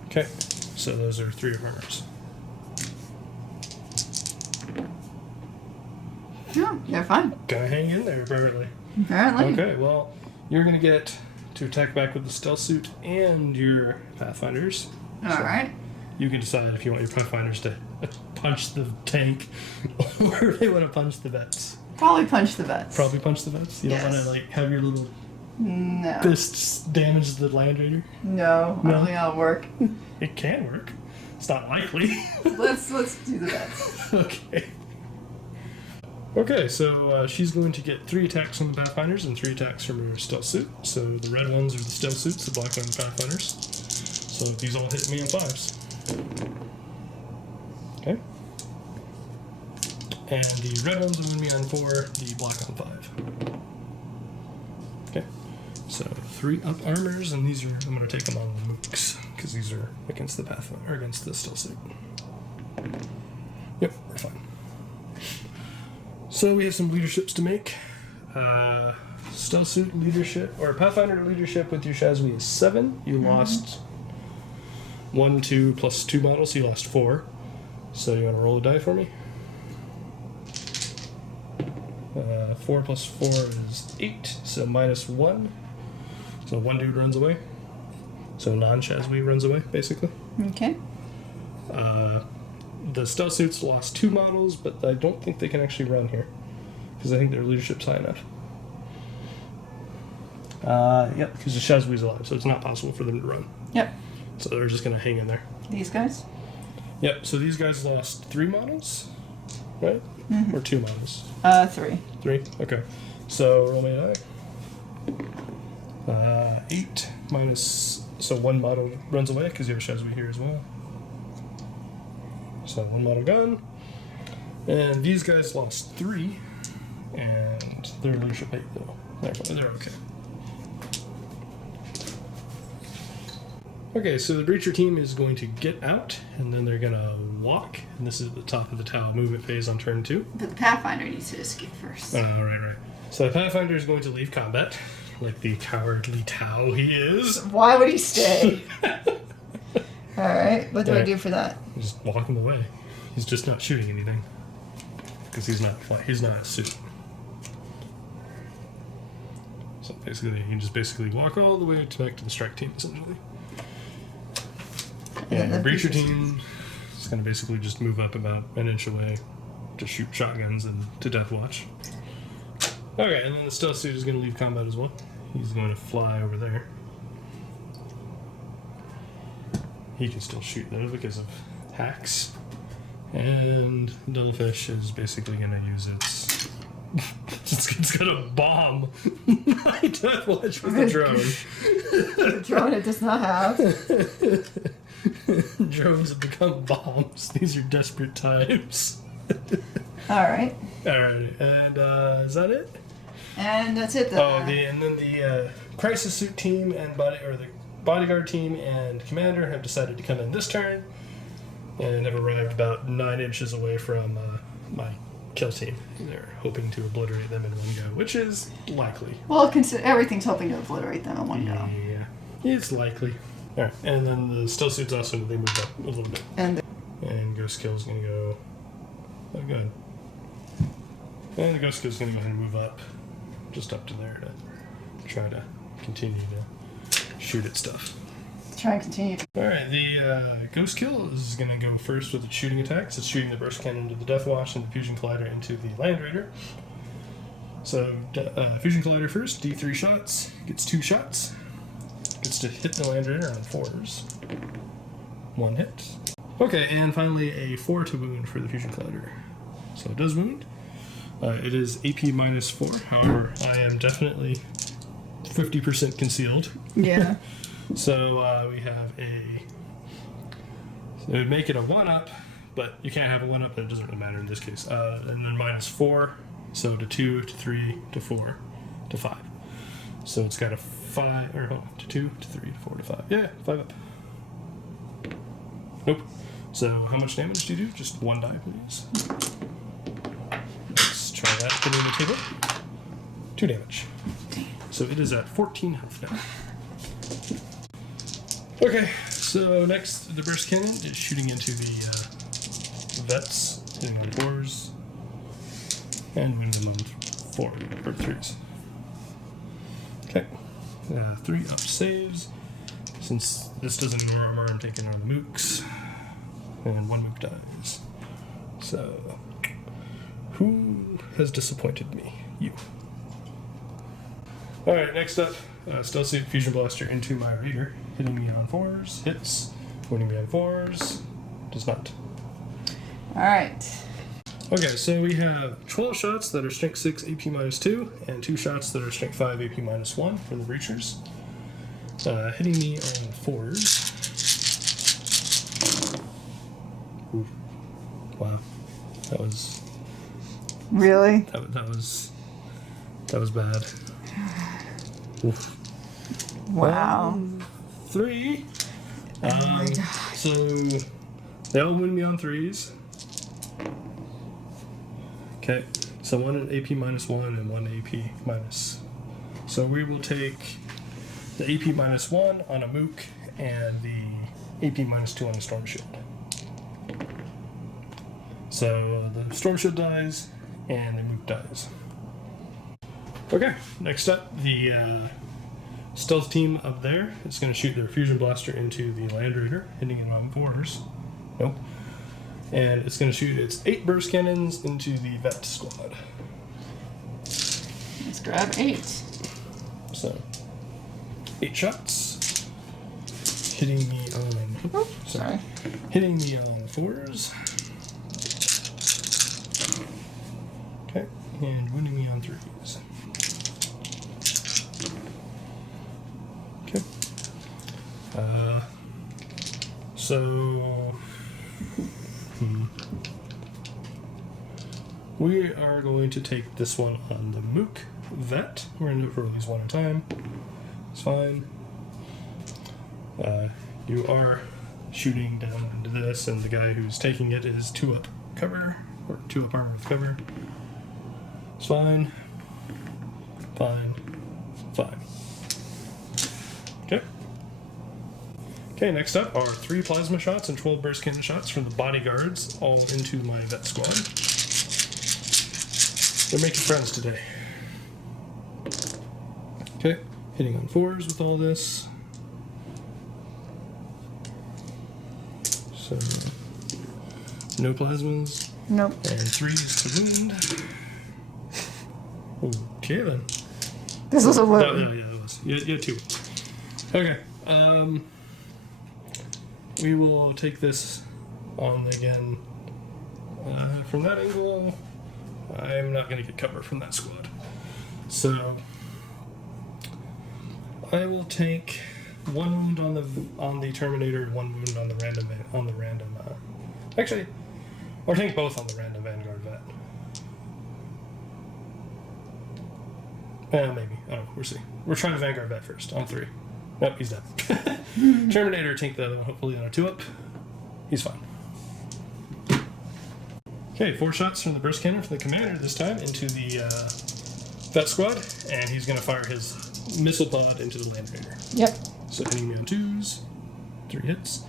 Okay, so those are 3 armors. Yeah, you're fine. Gonna hang in there apparently. Apparently. Okay, well, you're gonna get to attack back with the stealth suit and your Pathfinders. Alright. You can decide if you want your Pathfinders to punch the tank or if they want to punch the vets. Probably punch the vets. Probably punch the vets? You don't want to like have your little No. fists damage the Land Raider? No, I don't think that'll work. It can work. It's not likely. let's do the vets. Okay. Okay, so she's going to get 3 attacks from the Pathfinders and 3 attacks from her stealth suit. So the red ones are the stealth suits, the black ones are the Pathfinders. So these all hit me on 5s. Okay. And the red ones will win me on 4, the black on 5. Okay. So 3 up armors, and these are, I'm going to take them on the mooks, because these are against the Pathfinder, or against the stealth suit. Yep, we're fine. So we have some leaderships to make. Stealth suit leadership, or Pathfinder leadership with your Shazwi is 7. You lost 1, 2 plus 2 models, so you lost 4. So you want to roll a die for me? 4 plus 4 is 8, so minus 1. So 1 dude runs away. So non-Shazwi runs away, basically. Okay. The stealth suits lost 2 models, but I don't think they can actually run here because I think their leadership's high enough. Yep, because the Shazwee's alive, so it's not possible for them to run. Yep. So they're just going to hang in there. These guys? Yep, so these guys lost 3 models, right? Mm-hmm. Or 2 models? 3. 3? Okay. So roll me an eye. 8 minus... So 1 model runs away because you have a Shazwee here as well. So 1 model gone. And these guys lost 3. And their leadership 8 though. They're okay. Okay, so the Breacher team is going to get out, and then they're going to walk. And this is the top of the Tau movement phase on turn 2. But the Pathfinder needs to escape first. Right. So the Pathfinder is going to leave combat, like the cowardly Tau he is. Why would he stay? Alright, what do I do for that? Just walk him away. He's just not shooting anything. Because he's not a suit. So basically, you can just basically walk all the way back to the strike team, essentially. Yeah, the Breacher team is going to basically just move up about an inch away to shoot shotguns and to Deathwatch. Okay, and then the stealth suit is going to leave combat as well. He's going to fly over there. He can still shoot though because of hacks. And Deathfish is basically going to use its... it's going to bomb my Deathwatch with the drone. The drone it does not have. Drones have become bombs. These are desperate times. Alright. Alright, and is that it? And that's it then. And then the Crisis Suit team and the Bodyguard team and Commander have decided to come in this turn and have arrived about 9 inches away from my kill team. They're hoping to obliterate them in one go, which is likely. Well, everything's hoping to obliterate them in one go. Yeah, it's likely. Alright, and then the stealth suits also, they moved up a little bit. And Ghost Kill's gonna go... Oh, good. And the Ghost Kill's gonna go ahead and move up, just up to there to try to continue to shoot at stuff. Try and continue. Alright, the Ghost Kill is gonna go first with its shooting attacks. It's shooting the Burst Cannon into the Deathwatch and the Fusion Collider into the Land Raider. So, Fusion Collider first, D3 shots, gets 2 shots. Gets to hit the Land Raider on 4s. 1 hit. Okay, and finally a 4 to wound for the Fusion Collider. So it does wound. It is AP minus 4. However, I am definitely 50% concealed. Yeah. So we have so it would make it a 1-up, but you can't have a 1-up, but it doesn't really matter in this case. And then minus 4, so to 2, to 3, to 4, to 5. So it's got a 5, or to 2, to 3, to 4, to 5. Yeah, 5 up. Nope. So how much damage do you do? Just 1 die, please. Let's try that. Put it on the table. 2 damage. So it is at 14 health now. Okay, so next the Burst Cannon is shooting into the vets, hitting the 4s, and we're going to move 4 or 3s. Okay, 3 up saves. Since this doesn't armor, I'm taking on the mooks, and 1 mook dies. So, who has disappointed me? You. Alright, next up, Stealth Suit Fusion Blaster into my Raider, hitting me on 4s, hits, wounding me on 4s, does not. Alright. Okay, so we have 12 shots that are Strength 6 AP minus 2, and 2 shots that are Strength 5 AP minus 1 for the Breachers. Hitting me on 4s. Ooh. Wow. That was... Really? That was bad. Oof. Wow. 3. Oh my God. So they all wound me on 3s. Okay, so 1 AP minus 1 and 1 AP minus. So we will take the AP minus 1 on a mook and the AP minus 2 on the Storm Shield. So the Storm Shield dies and the mook dies. Okay, next up, the stealth team up there is going to shoot their Fusion Blaster into the Land Raider, hitting it on 4s. Nope. And it's going to shoot its 8 burst cannons into the vet squad. Let's grab 8. So, 8 shots. Hitting me on... Sorry. Hitting me on 4s. Okay. And wounding me on 3s. Okay. We are going to take this one on the Mook Vet. We're going to do it for at least one at a time. It's fine. You are shooting down into this, and the guy who's taking it is 2 up cover, or 2 up armor with cover. It's fine. Fine. Fine. Okay. Okay, next up are 3 plasma shots and 12 burst cannon shots from the bodyguards, all into my vet squad. They're making friends today. Okay, hitting on 4s with all this. So, no plasmas. Nope. And 3s to wound. Okay then. This was a wound. Yeah, it was. You had 2. Okay. We will take this on again. From that angle, I'm not going to get cover from that squad. So I will take 1 wound on the Terminator, 1 wound on the random actually, or take both on the random Vanguard vet. Maybe. I don't know. We'll see. We're trying to Vanguard vet first on 3. Nope, he's dead. Terminator, take the hopefully on a 2 up. He's fine. Okay, 4 shots from the burst cannon from the commander this time into the vet squad, and he's going to fire his missile pod into the Land Raider. Yep. So hitting me on 2s, 3 hits.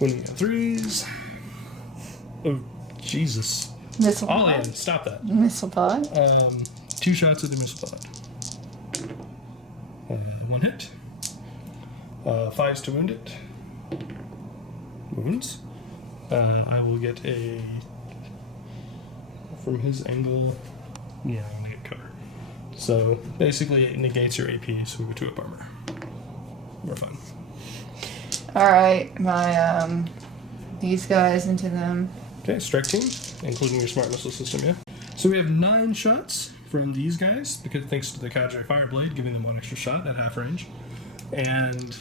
Wounding me on 3s. Oh, Jesus. Missile Ollie, pod. stop that. Missile pod. 2 shots at the missile pod. 1 hit. 5s to wound it. Wounds. I will get a... From his angle... Yeah, I'm going to get cover. So, basically it negates your AP, so we go 2 up armor. We're fine. Alright, my, these guys into them. Okay, strike team, including your smart missile system, yeah. So we have 9 shots from these guys, because thanks to the Cadre Fireblade, giving them 1 extra shot at half range. And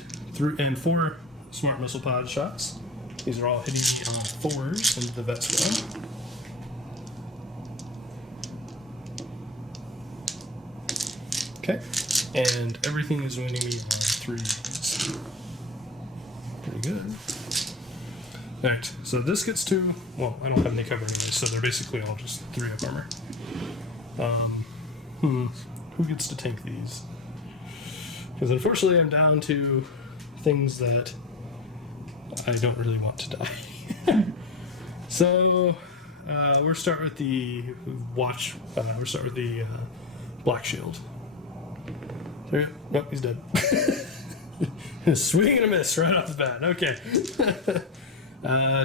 4 smart missile pod shots. These are all hitting me on 4s into the vet squad. Okay, and everything is winning me on 3s. Pretty good. Alright, so this gets to... Well, I don't have any cover anyway, so they're basically all just 3 up armor. Who gets to tank these? Because unfortunately I'm down to things that I don't really want to die. So, we'll start with the watch. We'll start with the black shield. There, nope, he's dead. Swing and a miss right off the bat. Okay.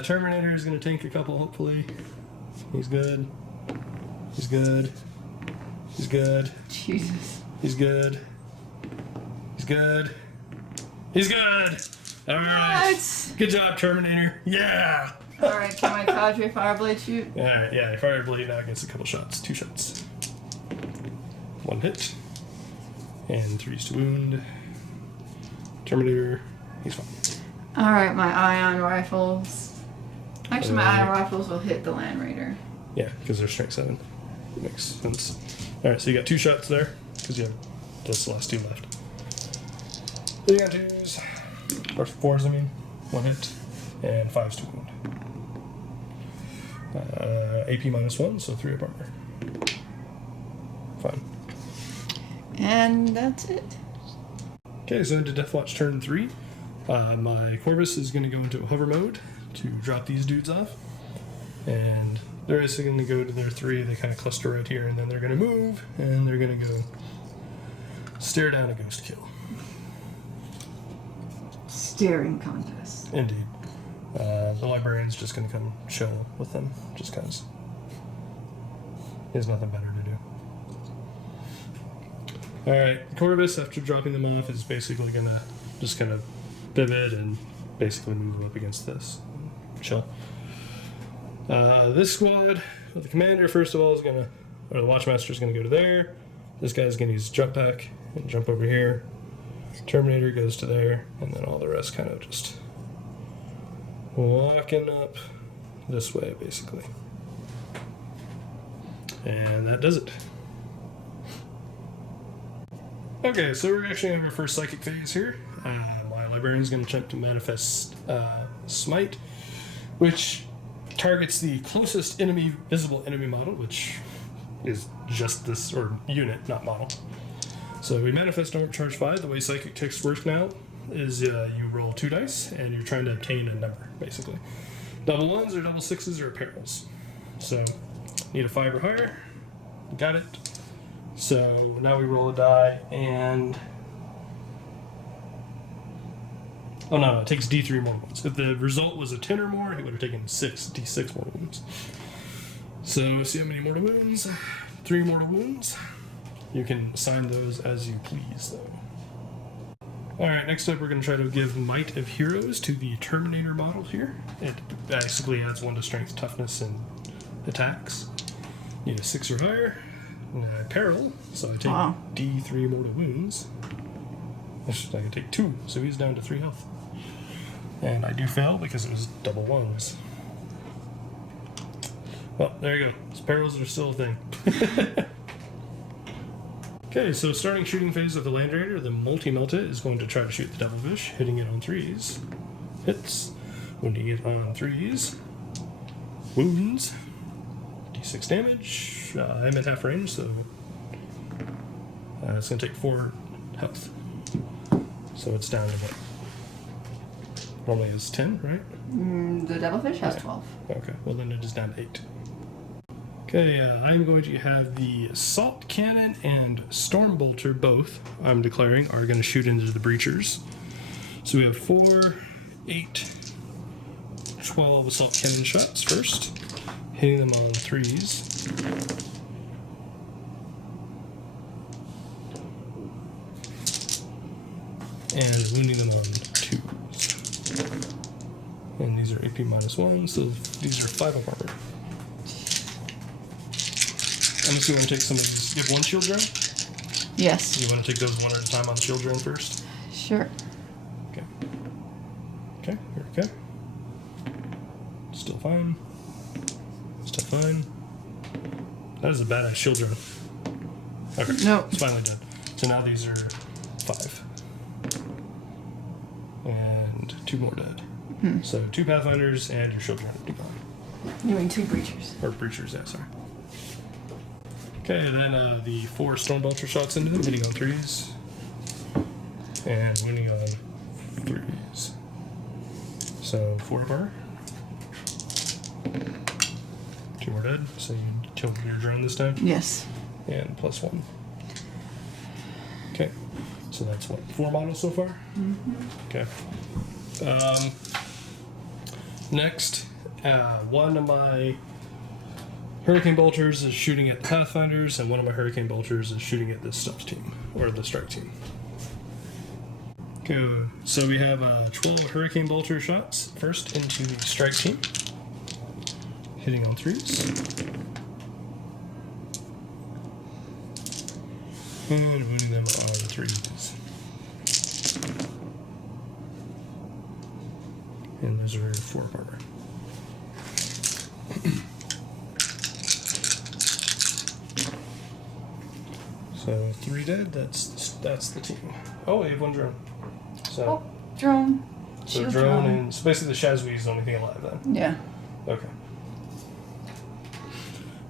Terminator is going to tank a couple, hopefully. He's good. He's good. He's good. Jesus. He's good. He's good. He's good! Alright. What? Good job, Terminator. Yeah! Alright, can my Cadre Fireblade shoot? Alright, yeah, Fireblade now gets a couple shots. 2 shots. 1 hit. And 3s to wound. Terminator, he's fine. Alright, my ion rifles. Actually, my ion rifles will hit the Land Raider. Yeah, because they're strength 7. Makes sense. Alright, so you got 2 shots there, because you have those last 2 left. You got 2s. Or 4s, I mean. 1 hit. And 5s to wound. AP -1, so 3 up armor. Fine. And that's it. Okay, so into Deathwatch turn 3. My Corvus is going to go into hover mode to drop these dudes off. And they're just going to go to their 3. They kind of cluster right here, and then they're going to move, and they're going to go stare down a ghost kill. Staring contest. Indeed. the librarian's just going to come chill with them, just because he has nothing better to do. Alright, Corvus, after dropping them off, is basically going to just kind of pivot and basically move up against this. Chill. This squad, the commander, first of all, is going to, or the Watchmaster is going to go to there. This guy's going to use jump pack and jump over here. Terminator goes to there, and then all the rest kind of just walking up this way, basically. And that does it. Okay, so we're actually in our first psychic phase here. My librarian's going to attempt to manifest Smite, which targets the closest visible enemy model, which is just this, or unit, not model. So we manifest Armor Charge 5. The way psychic text works now is you roll 2 dice, and you're trying to obtain a number, basically. Double 1s or double 6s are perils. So, need a 5 or higher. Got it. So, now we roll a die, and... Oh, no, it takes D3 more wounds. If the result was a 10 or more, he would have taken D6 mortal wounds. So, see how many mortal wounds? 3 mortal wounds. You can assign those as you please, though. Alright, next up we're going to try to give Might of Heroes to the Terminator model here. It basically adds 1 to strength, toughness, and attacks. Need a 6 or higher. Peril, so I take D3 mortal wounds. I can take 2, so he's down to 3 health. And I do fail because it was double 1s. Well, there you go. Perils are still a thing. Okay, so starting shooting phase of the Land Raider, the Multi-Melta is going to try to shoot the Devilfish, hitting it on 3s. Hits. Wounding it on 3s. Wounds. D6 damage. I'm at half range, so it's going to take 4 health. So it's down to what? Normally it's 10, right? The Devilfish has 12. Okay, well then it is down to 8. Okay, I'm going to have the Assault Cannon and Storm Bolter, both, I'm declaring, are going to shoot into the breachers. So we have 4, 8, 12 Assault Cannon shots first, hitting them on 3s. And wounding them on 2s. And these are AP -1, so these are 5 of armor. I'm just going to take some of these. You have 1 shield drone? Yes. You want to take those one at a time on the shield drone first? Sure. Okay. Okay, here we go. Still fine. Still fine. That is a badass shield drone. Okay. No. It's finally done. So now these are 5. And 2 more dead. So 2 Pathfinders and your shield drone will be gone. You mean 2 breachers. Or breachers, yeah, sorry. Okay, then the 4 Stormbolter shots into them, hitting on 3s. And winning on 3s. So 4 of armor. 2 more dead, so you killed your drone this time. Yes. And +1. Okay, so that's what, 4 models so far? Okay. Next, one of my Hurricane Bolters is shooting at the Pathfinders, and one of my Hurricane Bolters is shooting at the stealth team, or the strike team. Okay, so we have 12 Hurricane Bolter shots first into the strike team, hitting on 3s. And wounding them on 3s. And those are 4 armor. So 3 dead. That's the team. Oh, we have 1 drone. So drone. so Shield drone, and so basically the Shazui is the only thing alive then. Yeah. Okay.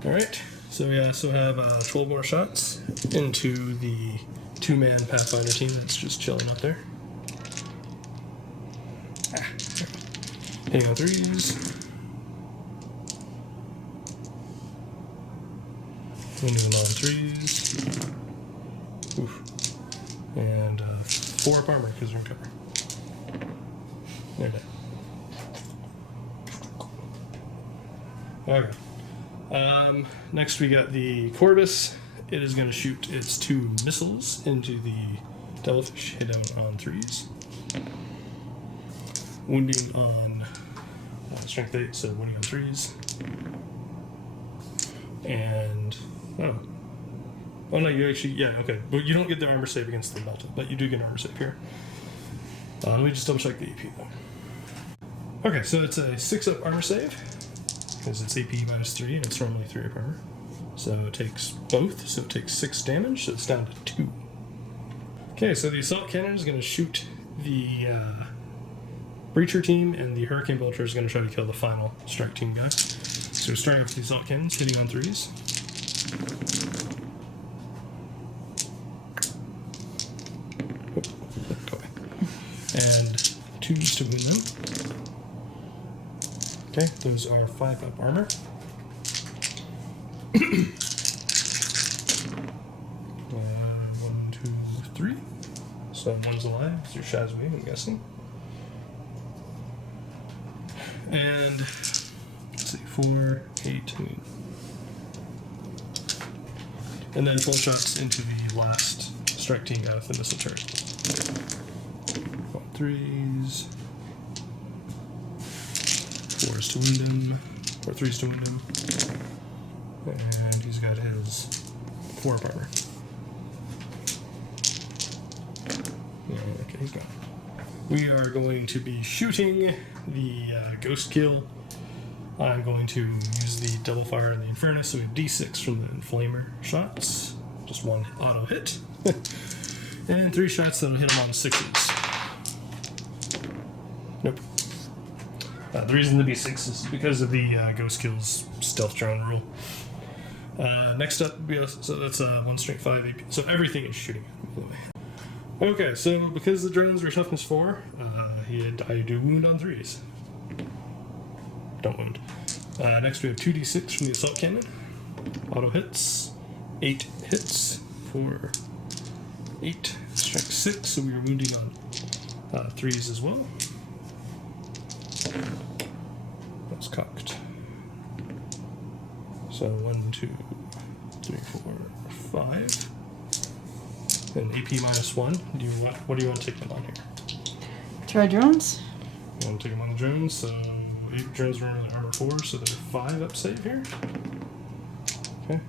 All right. So we also have 12 more shots into the 2-man Pathfinder team that's just chilling up there. Hitting on 3s. Wounding them on 3s. Oof. And 4 up armor because they're in cover. They're dead. Okay. Next we got the Corvus. It is going to shoot its 2 missiles into the Devilfish, hit him on 3s. Wounding on strength 8, so wounding on 3s. And, oh no, you actually, yeah, okay. But you don't get the armor save against the melted, but you do get an armor save here. Let me just double check the AP though. Okay, so it's a 6-up armor save, because it's AP -3 and it's normally 3-up armor. So it takes both, so it takes 6 damage, so it's down to 2. Okay, so the assault cannon is going to shoot the breacher team, and the hurricane bolter is going to try to kill the final strike team guy. So we're starting with the assault cannons, hitting on 3s. And 2s to wound them. Okay, those are 5-up armor. 1, 2, 3. So one's alive. It's your Shazway, I'm guessing. And let's see, 4, 8, and then 12 shots into the last strike team guy with the missile turret. 3s, 4s to wound him, or 3s to wound him, and he's got his 4-up armor. Okay, he's gone. We are going to be shooting the ghost kill. I'm going to use the double fire and the Inferno, so we have D6 from the Inflamer shots. Just 1 auto hit. And 3 shots that'll hit him on 6s. Nope. The reason the D6 is because of the ghost kills stealth drone rule. Next up, so that's 1 strength 5 AP. So everything is shooting at him. Okay, so because the drones were toughness 4, I do wound on 3s. Don't wound. Next we have 2d6 from the assault cannon. Auto hits. 8 hits for 8. Strength 6, so we are wounding on 3s as well. That's cocked. So 1, 2, 3, 4, 5. And AP -1. What do you want to take them on here? Try drones. You want to take them on the drones, so 8 drones were in armor 4, so they're 5-up save here. Okay.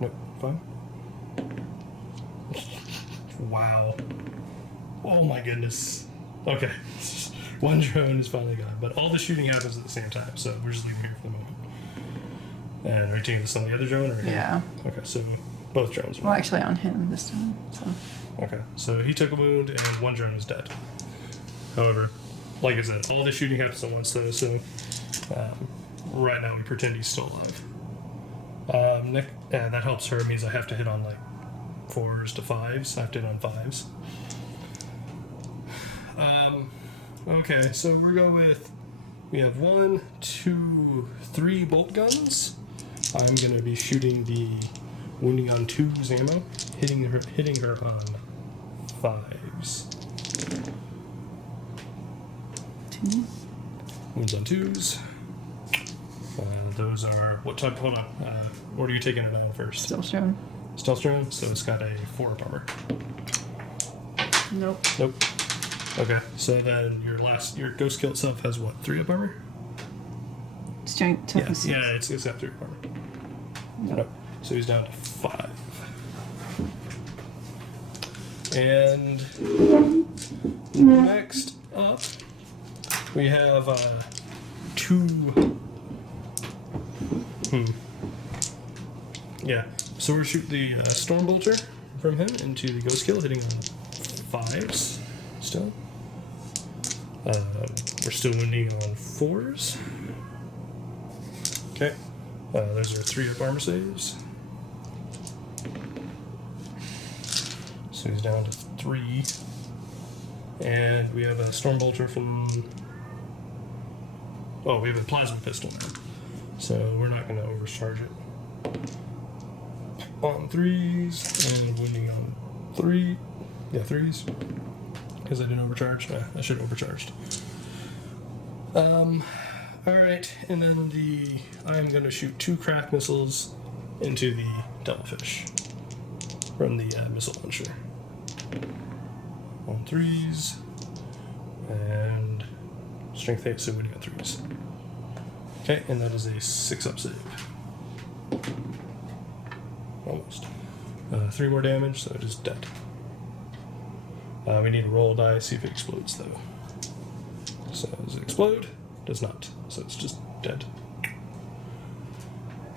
Nope, 5. Wow. Oh my goodness. Okay. 1 drone is finally gone, but all the shooting happens at the same time, so we're just leaving here for the moment. And are you taking this on the other drone, or? Yeah. Okay, so both drones are. Well, actually on him this time. So. Okay, so he took a wound, and 1 drone is dead. However, like I said, all the shooting happens at once, though, so right now we pretend he's still alive. That helps her. It means I have to hit on, 4s to 5s. I have to hit on 5s. Okay, so we're going with... We have 1, 2, 3 bolt guns. I'm going to be shooting the wounding on 2s ammo, hitting her on 5s. 2. Wounds on 2s. Those are what type? Hold on. What are you taking it on first? Stealth drone. Stealth drone. So it's got a 4-up armor. Nope. Nope. Okay. So then your ghost kill itself has what? 3-up armor? Strength toughness. Yeah, it's got 3-up armor. Nope. So he's down to 5. And next up, we have 2. Yeah. So we're shooting the Stormbolter from him into the ghost kill, hitting on 5s still. We're still wounding on 4s. Okay. Those are 3-up armor saves. So he's down to 3. And we have a Stormbolter from... Oh, we have a plasma pistol now. So we're not going to overcharge it. On 3s, and wounding on 3. Yeah, 3s. Because I didn't overcharge. I should have overcharged. Alright, and then I'm going to shoot 2 crack missiles into the devilfish from the missile launcher. On 3s, and strength 8, so winning on 3s. Okay, and that is a 6-up save. Almost. 3 more damage, so it is dead. We need to roll a die, see if it explodes, though. So, does it explode? Does not. So it's just dead.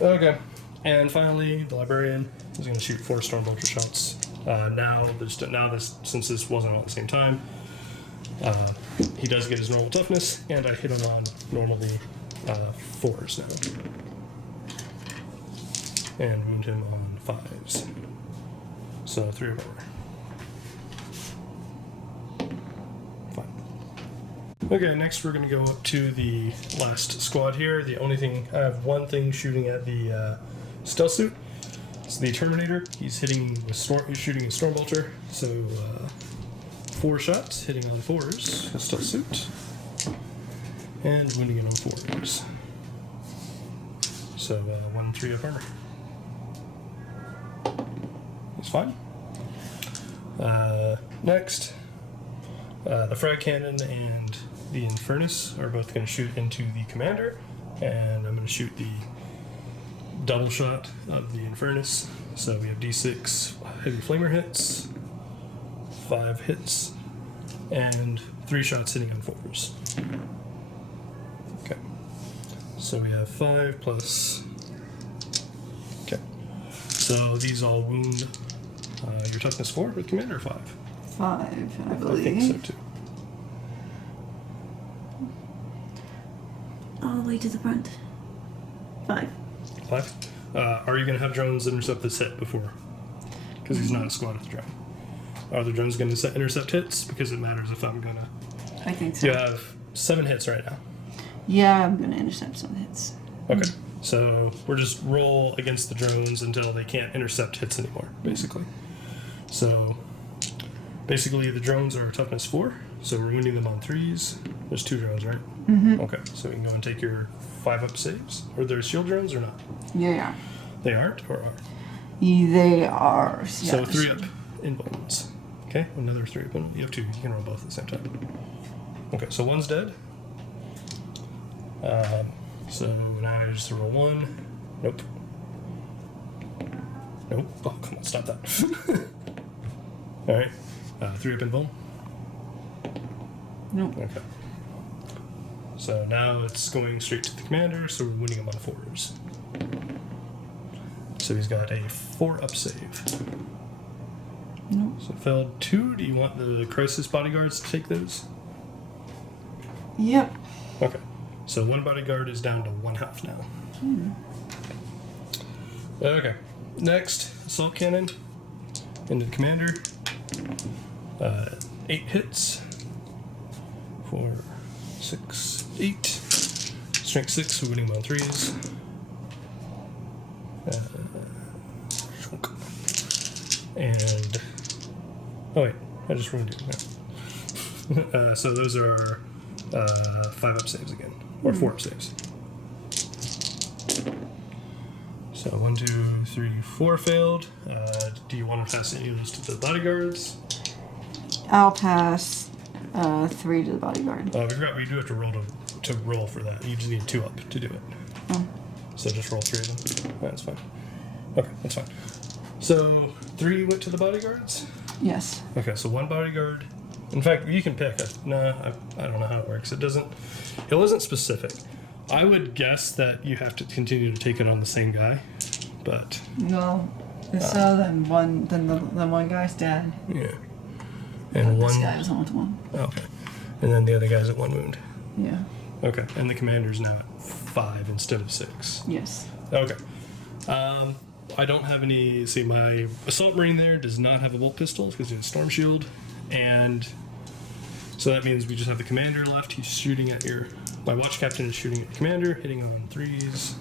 Okay. And finally, the librarian is going to shoot 4 stormbolter shots. Since this wasn't all at the same time, he does get his normal toughness, and I hit him on normally 4s now. And wound him on 5s. So 3 or more. Fine. Okay, next we're going to go up to the last squad here. The only thing, I have one thing shooting at the stealth suit. It's the Terminator. He's shooting a stormbolter. So 4 shots, hitting on 4s, a stealth suit, and wounding it on 4s. So 1 3-up armor. It's fine. Next, the frag cannon and the Infernus are both going to shoot into the commander, and I'm going to shoot the double shot of the Infernus. So we have D6 heavy flamer hits, 5 hits, and 3 shots hitting on 4s. Okay. So we have 5 plus. Okay. So these all wound your toughness 4 with commander 5. 5, I believe. I think so too. All the way to the front. 5. 5. Are you going to have drones intercept this hit before? Because he's not a squad with the drone. Are the drones going to intercept hits? Because it matters if I'm going to. I think so. You have 7 hits right now. Yeah, I'm going to intercept some hits. Okay. So we're just roll against the drones until they can't intercept hits anymore, basically. So basically the drones are toughness 4, so we're wounding them on 3s. There's 2 drones, right? Mm-hmm. Okay, so we can go and take your 5-up saves. Are there shield drones or not? Yeah. They aren't or are? They are. Yeah. So 3-up invulns. Okay, another 3-up invuln. You have 2. You can roll both at the same time. Okay, so 1's dead. So now I just roll 1. Nope. Nope. Oh, come on, stop that. Alright. 3-up invuln. Nope. Okay. So now it's going straight to the commander, so we're winning him on 4s. So he's got a 4-up save. Nope. So failed 2. Do you want the crisis bodyguards to take those? Yep. Okay. So 1 bodyguard is down to 1/2 now. Okay. Next, assault cannon into the commander. 8 hits. 4, 6, 8. Strength 6, so winning him on 3s. And oh wait, I just ruined it. No. So those are 5-up saves again, or 4-up saves. So 1, 2, 3, 4 failed. Do you want to pass any of those to the bodyguards? I'll pass 3 to the bodyguard. We do have to roll for that. You just need 2-up to do it. Oh. So just roll 3 of them. That's fine. Okay, that's fine. So 3 went to the bodyguards? Yes. Okay, so 1 bodyguard. In fact, you can pick. I don't know how it works. It wasn't specific. I would guess that you have to continue to take it on the same guy, but No. So then the one guy's dead. yeah. And This one. guy was on with 1. Okay, and then the other guy's at 1 wound. Yeah. Okay, and the commander's now at 5 instead of 6. Yes. Okay. I don't have any. See, my assault marine there does not have a bolt pistol because he has storm shield, and so that means we just have the commander left. He's shooting at my watch captain is shooting at the commander, hitting him on 3s,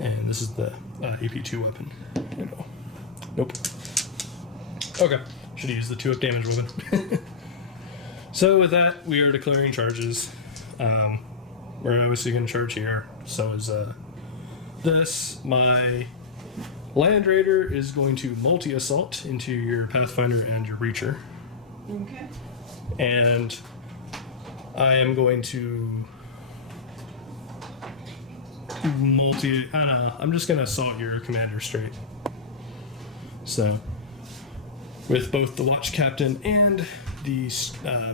and this is the AP2 weapon. Nope. Okay. Should have used the 2-up damage weapon. So with that, we are declaring charges. we're obviously going to charge here. So is this. My Land Raider is going to multi-assault into your Pathfinder and your Reacher. Okay. And I am going to I'm just going to assault your commander straight. So, with both the Watch Captain and the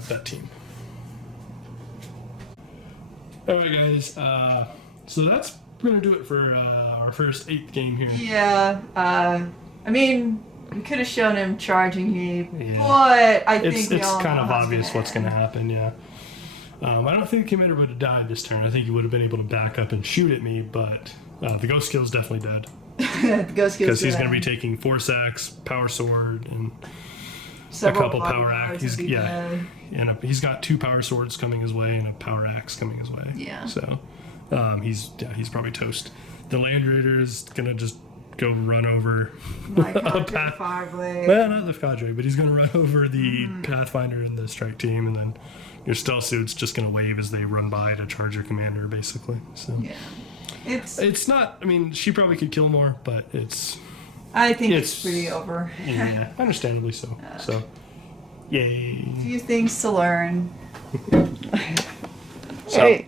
vet team. Alright guys, so that's going to do it for our first 8th game here. Yeah, I mean, we could have shown him charging me, but I think it's kind of obvious what's going to happen, yeah. I don't think the commander would have died this turn. I think he would have been able to back up and shoot at me, but the ghost skill's definitely dead. The ghost skill's because he's going to be taking Force Axe, Power Sword, and several a couple Power Axe. He's got 2 Power Swords coming his way and a Power Axe coming his way. Yeah. So he's probably toast. The Land Raider is going to just go run over my Fireblade. Well, not the cadre, but he's going to run over the Pathfinder and the strike team, and then your stealth suit's just going to wave as they run by to charge your commander, basically. So yeah, it's not. I mean, she probably could kill more, but I think it's pretty over. Yeah, understandably so. So, yay! A few things to learn. So, hey.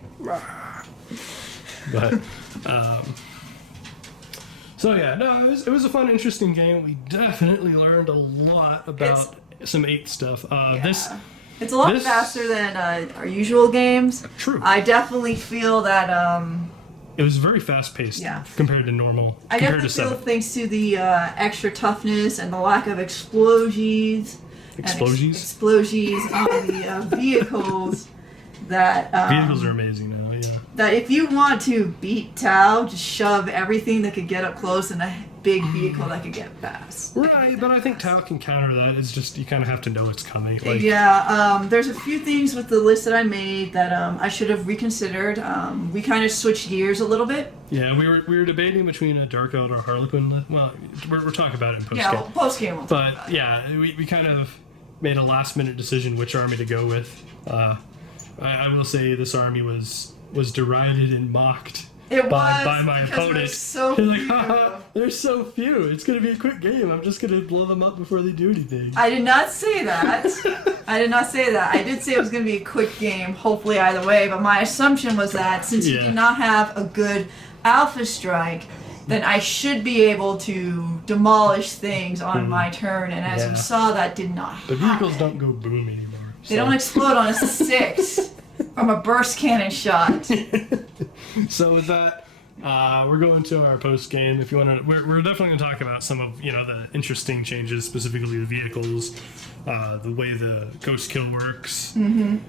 But so yeah, no, it was a fun, interesting game. We definitely learned a lot about some 8th stuff. It's a lot faster than our usual games. True. I definitely feel that it was very fast paced compared to normal. I definitely feel thanks to the extra toughness and the lack of explosions. Explosions on the vehicles. That vehicles are amazing now. Yeah. That if you want to beat Tau, just shove everything that could get up close in a big vehicle that could get fast. Right, but I think Tau can counter that. It's just you kind of have to know it's coming. There's a few things with the list that I made that I should have reconsidered. We kind of switched gears a little bit. Yeah, we were debating between a Dark Elder or Harlequin. Well, we're talking about it in post game. Yeah, post game. But yeah, we kind of made a last minute decision which army to go with. I will say this army was derided and mocked by my opponent. So few. Like, haha, there's so few. It's going to be a quick game. I'm just going to blow them up before they do anything. I did not say that. I did say it was going to be a quick game, hopefully either way, but my assumption was that since you did not have a good Alpha Strike, then I should be able to demolish things on my turn, and as we saw, that did not happen. The vehicles don't go boom anymore. They don't explode on a 6 from a burst cannon shot. So with that, we're going to our post game. If you want to, we're definitely going to talk about some of the interesting changes, specifically the vehicles, the way the ghost kill works, and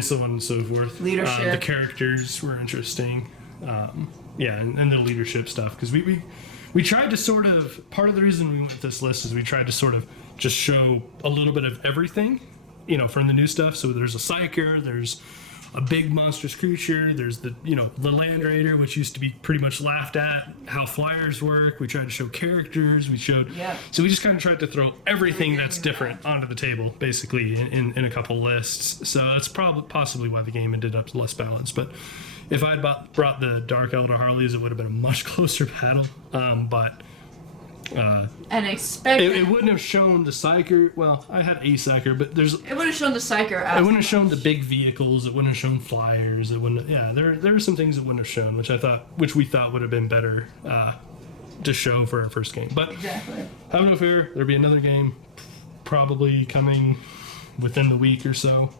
so on and so forth. Leadership. The characters were interesting. And the leadership stuff, because we tried to sort of, part of the reason we went with this list is we tried to sort of just show a little bit of everything, from the new stuff. So there's a Psyker, there's a big monstrous creature, there's the Land Raider, which used to be pretty much laughed at, how flyers work. We tried to show characters, so we just kind of tried to throw everything that's different onto the table, basically, in a couple lists. So that's possibly why the game ended up less balanced. But if I had brought the Dark Elder Harleys, it would have been a much closer battle. It wouldn't have shown the Psyker. Well, I had a Psyker, but it would have shown the Psyker. It wouldn't have shown the big vehicles. It wouldn't have shown flyers. It wouldn't. There are some things it wouldn't have shown, which we thought would have been better to show for our first game. But exactly. Have no fear. There'll be another game, probably coming within the week or so.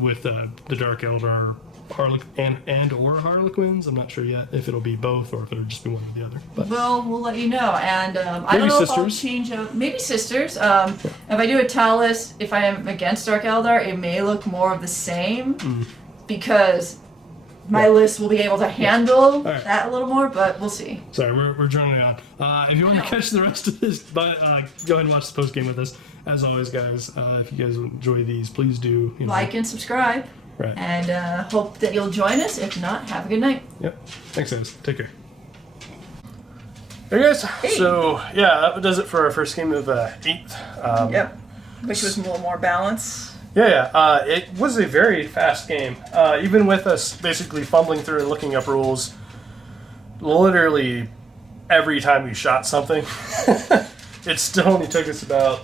With the Dark Elder and or Harlequins. I'm not sure yet if it'll be both or if it'll just be one or the other. But we'll let you know. And I don't know if I'll change up. Maybe sisters. If I do a tile list, if I am against Dark Elder, it may look more of the same because my list will be able to handle that a little more, but we'll see. Sorry, we're joining on. If you want to catch the rest of this, go ahead and watch the post game with us. As always, guys, if you guys enjoy these, please do like and subscribe. Right. And hope that you'll join us. If not, have a good night. Yep. Thanks, guys. Take care. Hey, guys. Hey. So, that does it for our first game of 8th. Which was a little more balanced. Yeah. It was a very fast game. Even with us basically fumbling through and looking up rules, literally every time we shot something, it still only took us about,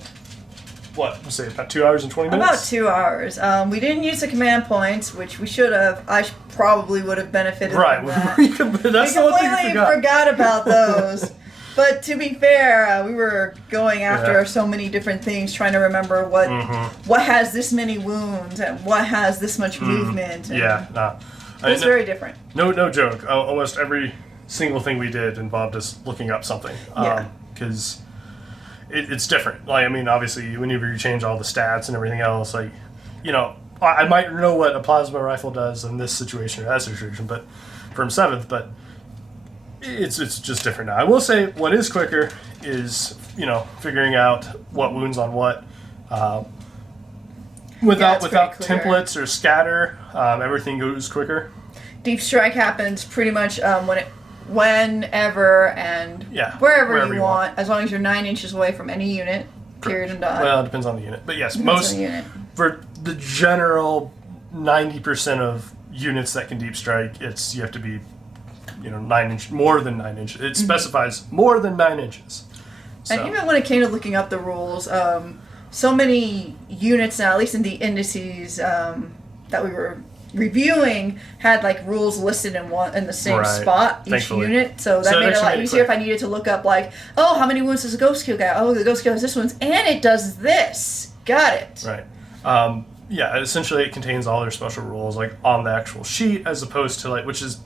about 2 hours and 20 minutes? About 2 hours. We didn't use the command points, which we should have. I probably would have benefited from that. We completely forgot about those. But to be fair, we were going after so many different things, trying to remember what has this many wounds and what has this much movement. And it was very different. No joke. Almost every single thing we did involved us looking up something. Because it's different. Like, I mean, obviously, whenever you change all the stats and everything else, like, you know, I might know what a plasma rifle does in this situation or that situation, but from 7th, but it's just different now. I will say what is quicker is, you know, figuring out what wounds on what. Without templates or scatter, everything goes quicker. Deep strike happens pretty much whenever and wherever you want, as long as you're 9 inches away from any unit. Period and done. Well, it depends on the unit, but yes, for the general 90% of units that can deep strike, you have to be, you know, more than 9 inches. It specifies more than 9 inches. So. And even when it came to looking up the rules, so many units now, at least in the indices that we were reviewing, had like rules listed in the same spot each unit, so that made it a lot easier if I needed to look up like, oh, how many wounds does a ghost kill guy? Oh, the ghost kill has this one's, and it does this. Got it. Right. Essentially it contains all their special rules like on the actual sheet, as opposed to like, which is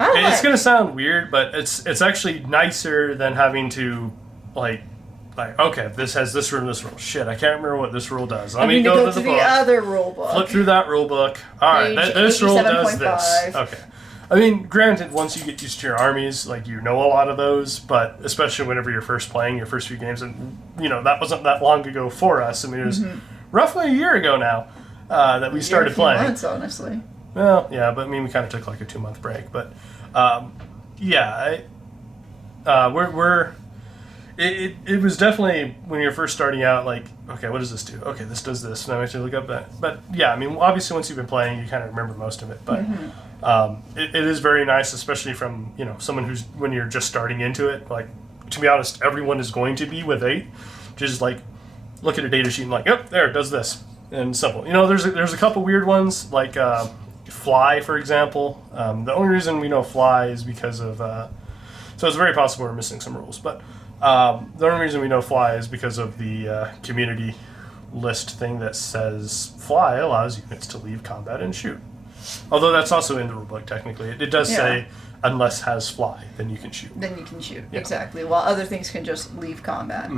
it's gonna sound weird, but it's actually nicer than having to like okay, this has this rule and this rule. Shit, I can't remember what this rule does. Let me go to the book. Other rule book. Flip through that rule book. All right, this rule does this. Okay. I mean, granted, once you get used to your armies, like, you know a lot of those, but especially whenever you're first playing your first few games, and, you know, that wasn't that long ago for us. I mean, it was roughly a year ago now that we started playing. Months, honestly. Well, yeah, but I mean, we kind of took like a 2-month break, but It was definitely, when you're first starting out, like, okay, what does this do? Okay, this does this. Now I have to look up that. But yeah, I mean, obviously once you've been playing, you kind of remember most of it. But it is very nice, especially from, you know, someone who's, when you're just starting into it. Like, to be honest, everyone is going to be with 8. Just like, look at a data sheet and like, yep, there, it does this. And simple. You know, there's a couple weird ones, like fly, for example. The only reason we know fly is because of, so it's very possible we're missing some rules. But the only reason we know fly is because of the community list thing that says fly allows units to leave combat and shoot. Although that's also in the rulebook, technically. It does say, unless has fly, then you can shoot. Exactly. While other things can just leave combat.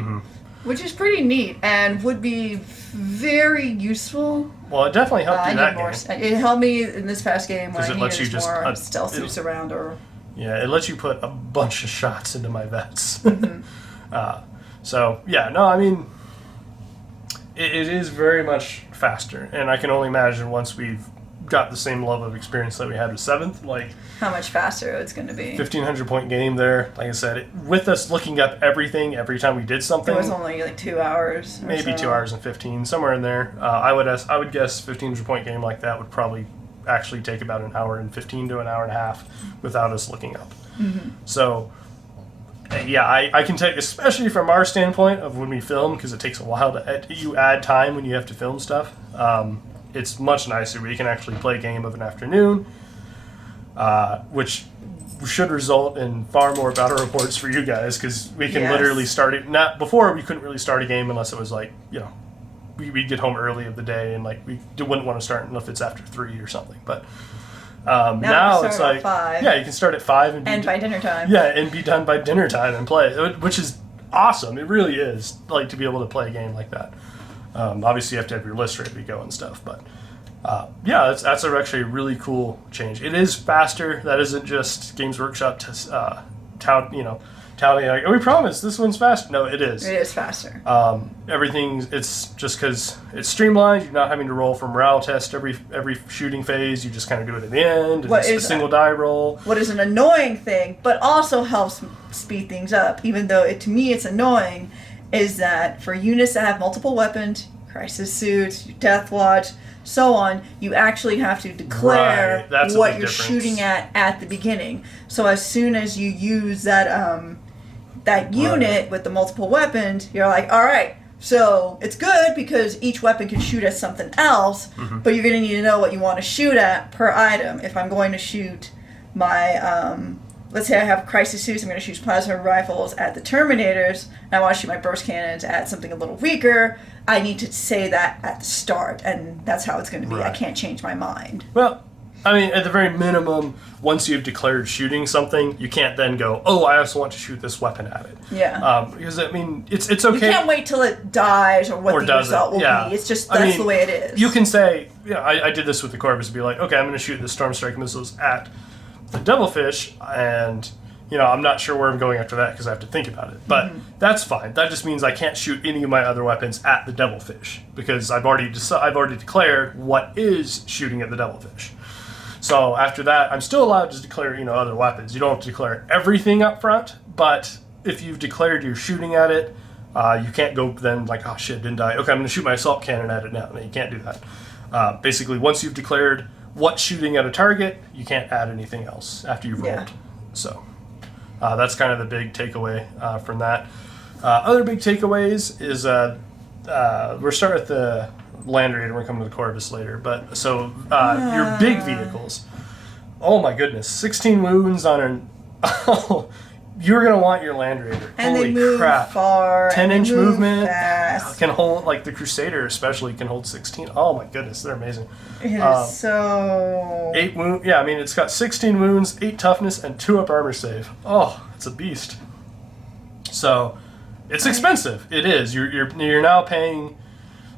Which is pretty neat and would be very useful. Well, it definitely helped in that game. It helped me in this past game when I needed just more stealth suits around. Yeah, it lets you put a bunch of shots into my vets. So, yeah, no, I mean, it is very much faster. And I can only imagine once we've got the same level of experience that we had with 7th, like... how much faster it's going to be. 1,500 point game there. Like I said, with us looking up everything every time we did something... it was only like 2 hours maybe 2 hours and 15, somewhere in there. I would guess 1,500 point game like that would probably actually take about an hour and 15 to an hour and a half without us looking up. So, yeah, I can take, especially from our standpoint of when we film, because it takes a while to you add time when you have to film stuff. It's much nicer. We can actually play a game of an afternoon, which should result in far more battle reports for you guys, because we can literally start it. Not before, we couldn't really start a game unless it was like, you know, we'd get home early of the day, and like we wouldn't want to start unless it's after 3 or something. But now it's like 5. Yeah, you can start at 5 and by dinner time. Yeah, and be done by dinner time and play, which is awesome. It really is, like, to be able to play a game like that. Obviously, you have to have your list ready to go and stuff, but yeah, that's actually a really cool change. It is faster. That isn't just Games Workshop touting like, oh, we promise this one's faster. No, it is. It is faster. It's just because it's streamlined. You're not having to roll for morale test every shooting phase. You just kind of do it at the end. And it's a single die roll. What is an annoying thing, but also helps speed things up, even though to me it's annoying, is that for units that have multiple weapons, crisis suits, your Deathwatch, so on, you actually have to declare That's what a big you're difference. shooting at the beginning. So as soon as you use that unit with the multiple weapons, you're like, all right, so it's good because each weapon can shoot at something else, but you're going to need to know what you want to shoot at per item. If I'm going to shoot my, let's say I have crisis suits, I'm going to shoot plasma rifles at the Terminators, and I want to shoot my burst cannons at something a little weaker, I need to say that at the start, and that's how it's going to be. I can't change my mind. Well, I mean, at the very minimum, once you've declared shooting something, you can't then go, oh, I also want to shoot this weapon at it. Yeah. Because, I mean, it's okay. You can't wait till it dies or what the result will be. It's just, that's the way it is. You can say, I did this with the Corvus, be like, okay, I'm going to shoot the Storm Strike missiles at the Devilfish, and, I'm not sure where I'm going after that because I have to think about it. But that's fine. That just means I can't shoot any of my other weapons at the Devilfish because I've already declared what is shooting at the Devilfish. So after that, I'm still allowed to declare, other weapons. You don't have to declare everything up front, but if you've declared you're shooting at it, you can't go then like, oh shit, didn't I? Okay, I'm going to shoot my assault cannon at it now. No, you can't do that. Basically, once you've declared what's shooting at a target, you can't add anything else after you've rolled. So that's kind of the big takeaway from that. Other big takeaways is we're starting with the Land Raider, we're coming to the Corvus later, but so your big vehicles, oh my goodness, 16 wounds on an you're gonna want your Land Raider. And Holy they move crap. far. 10-inch movement Fast. can hold, like the Crusader especially can hold 16. Oh my goodness, they're amazing. It is so 8 wound, I mean it's got 16 wounds, 8 toughness, and 2 up armor save. Oh, it's a beast. So it's expensive. It is. You're now paying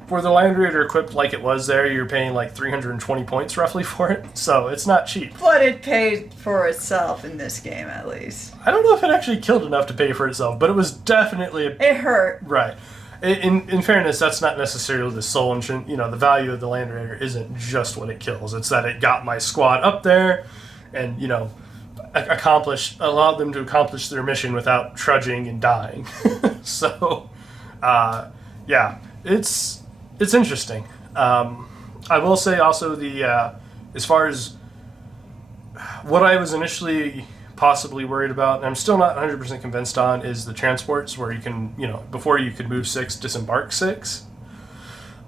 for the Land Raider equipped like it was there, you're paying like 320 points roughly for it, so it's not cheap. But it paid for itself in this game, at least. I don't know if it actually killed enough to pay for itself, but it was definitely It hurt. right. In fairness, that's not necessarily the sole engine. The value of the Land Raider isn't just what it kills. It's that it got my squad up there, and allowed them to accomplish their mission without trudging and dying. So, it's interesting. I will say also as far as what I was initially possibly worried about, and I'm still not 100% convinced on, is the transports where you can, before you could move 6, disembark 6.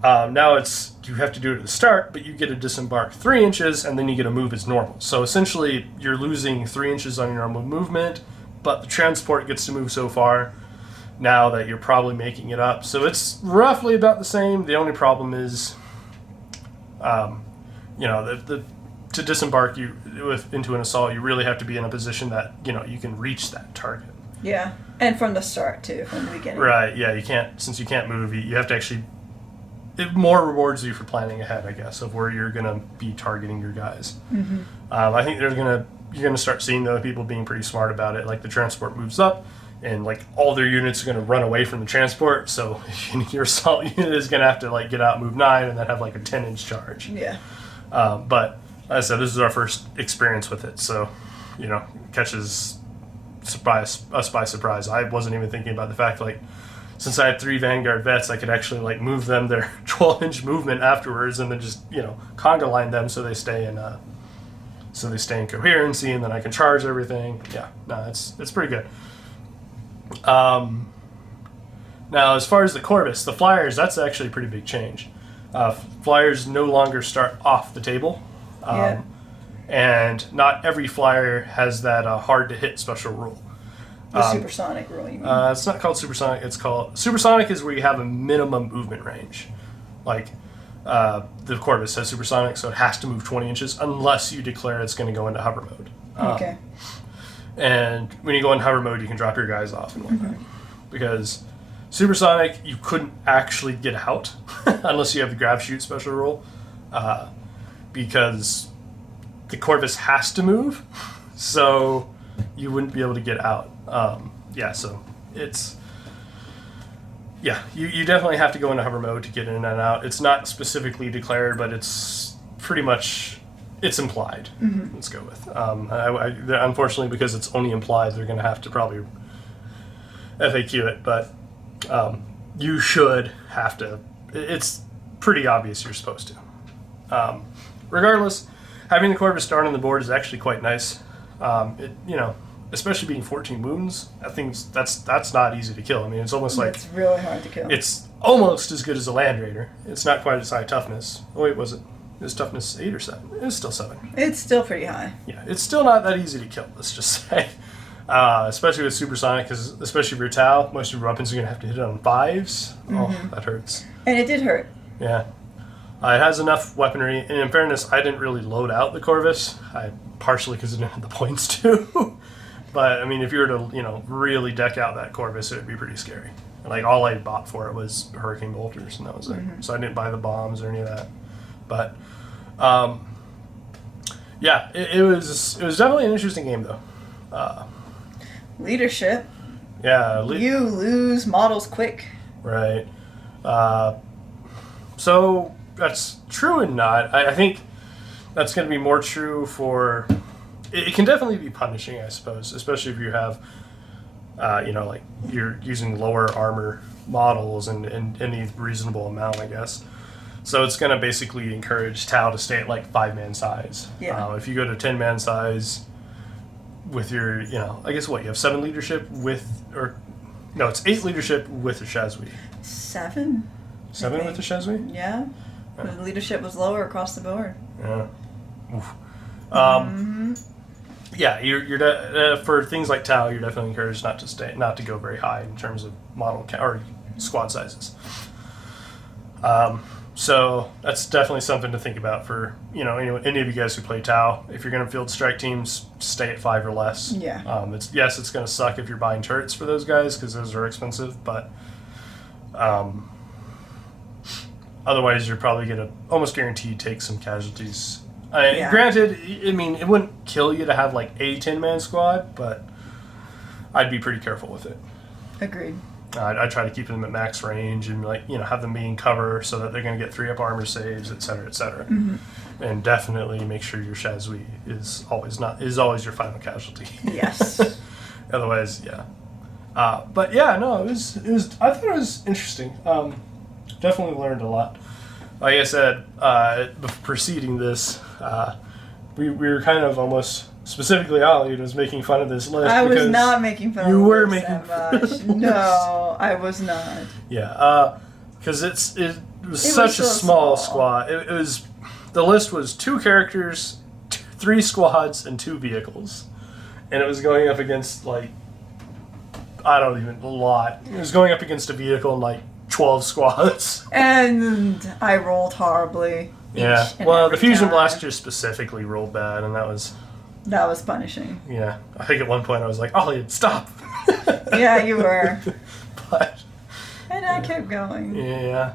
Now you have to do it at the start, but you get to disembark 3 inches, and then you get to move as normal. So essentially, you're losing 3 inches on your normal movement, but the transport gets to move so far now that you're probably making it up. So it's roughly about the same. The only problem is, to disembark into an assault, you really have to be in a position that, you can reach that target. Yeah. And from the start, too, from the beginning. Right, yeah, since you can't move, you have to actually, it more rewards you for planning ahead, I guess, of where you're going to be targeting your guys. I think you're going to start seeing, though, people being pretty smart about it. Like, the transport moves up, and like all their units are going to run away from the transport, so your assault unit is going to have to like get out, move 9, and then have like a 10-inch charge. Yeah. But as I said, this is our first experience with it, so catches us by surprise. I wasn't even thinking about the fact since I had 3 Vanguard vets, I could actually like move them their 12-inch movement afterwards, and then just conga line them so they stay in coherency, and then I can charge everything. Yeah, no, it's pretty good. Now, as far as the Corvus, the flyers, that's actually a pretty big change. Flyers no longer start off the table. And not every flyer has that hard-to-hit special rule. The supersonic rule, you mean? It's not called supersonic. It's called... Supersonic is where you have a minimum movement range. Like, the Corvus has supersonic, so it has to move 20 inches unless you declare it's going to go into hover mode. Okay. And when you go in hover mode, you can drop your guys off and whatnot. Because supersonic, you couldn't actually get out unless you have the grab shoot special rule. Because the Corvus has to move, so you wouldn't be able to get out. So it's... Yeah, you definitely have to go into hover mode to get in and out. It's not specifically declared, but it's pretty much... It's implied. Let's go with. Unfortunately, because it's only implied, they're going to have to probably FAQ it. But you should have to it's pretty obvious you're supposed to. Regardless, having the Corvus Darn on the board is actually quite nice. Especially being 14 wounds, I think that's not easy to kill. I mean, it's almost like it's really hard to kill. It's almost as good as a Land Raider. It's not quite as high toughness. Oh wait, was it? It was toughness 8 or 7. It was still 7. It's still pretty high. Yeah, it's still not that easy to kill. Let's just say, especially with Supersonic, because especially if you're Tau, most of your weapons are gonna have to hit it on 5s. Oh, that hurts. And it did hurt. Yeah. It has enough weaponry, and in fairness, I didn't really load out the Corvus. Partially because I didn't have the points to. But I mean, if you were to, really deck out that Corvus, it would be pretty scary. And, like, all I bought for it was Hurricane Bolters, and that was it. So I didn't buy the bombs or any of that. But, yeah, it was definitely an interesting game, though. Leadership. Yeah. You lose models quick. Right. So that's true and not. I think that's going to be more true for... It can definitely be punishing, I suppose, especially if you have, like you're using lower armor models and any reasonable amount, I guess. So it's going to basically encourage Tau to stay at like 5-man size. Yeah. If you go to 10-man size with your, I guess what, you have 7 leadership it's 8 leadership with the Shazwi. 7? 7 with the Shazwi? Yeah. The leadership was lower across the board. Yeah. Oof. Yeah, you're for things like Tau, you're definitely encouraged not to go very high in terms of model or squad sizes. So that's definitely something to think about for any of you guys who play Tau. If you're going to field strike teams, stay at 5 or less. Yeah. It's going to suck if you're buying turrets for those guys because those are expensive, but otherwise you're probably going to almost guaranteed take some casualties. Granted, I mean, it wouldn't kill you to have like a 10-man squad, but I'd be pretty careful with it. Agreed. I'd try to keep them at max range and have them be in cover so that they're going to get 3-up armor saves, et cetera, et cetera. And definitely make sure your Shazwi is always your final casualty. Yes. Otherwise, yeah. But yeah, no, it was. I thought it was interesting. Definitely learned a lot. Like I said, preceding this, we were kind of almost specifically Ollie was making fun of this list. I was not making fun of you the were list making that much. No, I was not. Yeah, because it was such a small squad. It was the list was 2 characters, 3 squads, and 2 vehicles, and it was going up against a lot. It was going up against a vehicle and 12 squads. And I rolled horribly. Yeah. Well, the Fusion Blaster specifically rolled bad, and that was punishing. Yeah. I think at one point I was like, Ollie, stop. Yeah, you were. But. And I kept going. Yeah.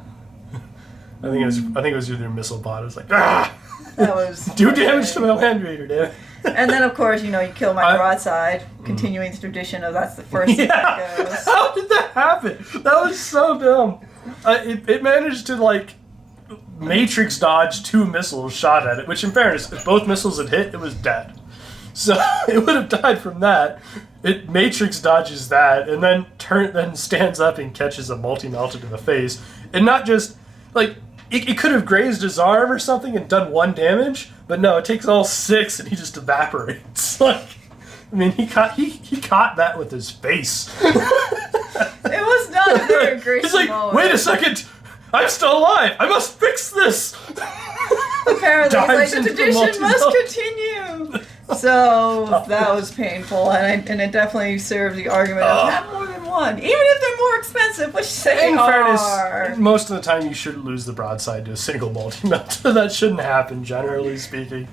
I think it was either missile pod. I was like, ah! That was. Do damage to my Land Raider, damn it. And then, of course, you kill my broadside, continuing the tradition of that's the first thing that goes. How did that happen? That was so dumb. It managed to, matrix dodge 2 missiles shot at it, which, in fairness, if both missiles had hit, it was dead. So it would have died from that. It matrix dodges that, and then stands up and catches a multi-melted in the face. And not just, it could have grazed his arm or something and done 1 damage, but no, it takes all 6 and he just evaporates. He caught that with his face. It was not a very great He's like, wait a second, I'm still alive. I must fix this. Apparently, the tradition must continue. So that was painful, and it definitely serves the argument of have more than one, even if they're more expensive, which they are. Fairness, most of the time you shouldn't lose the broadside to a single multi-melt. That shouldn't happen, generally speaking.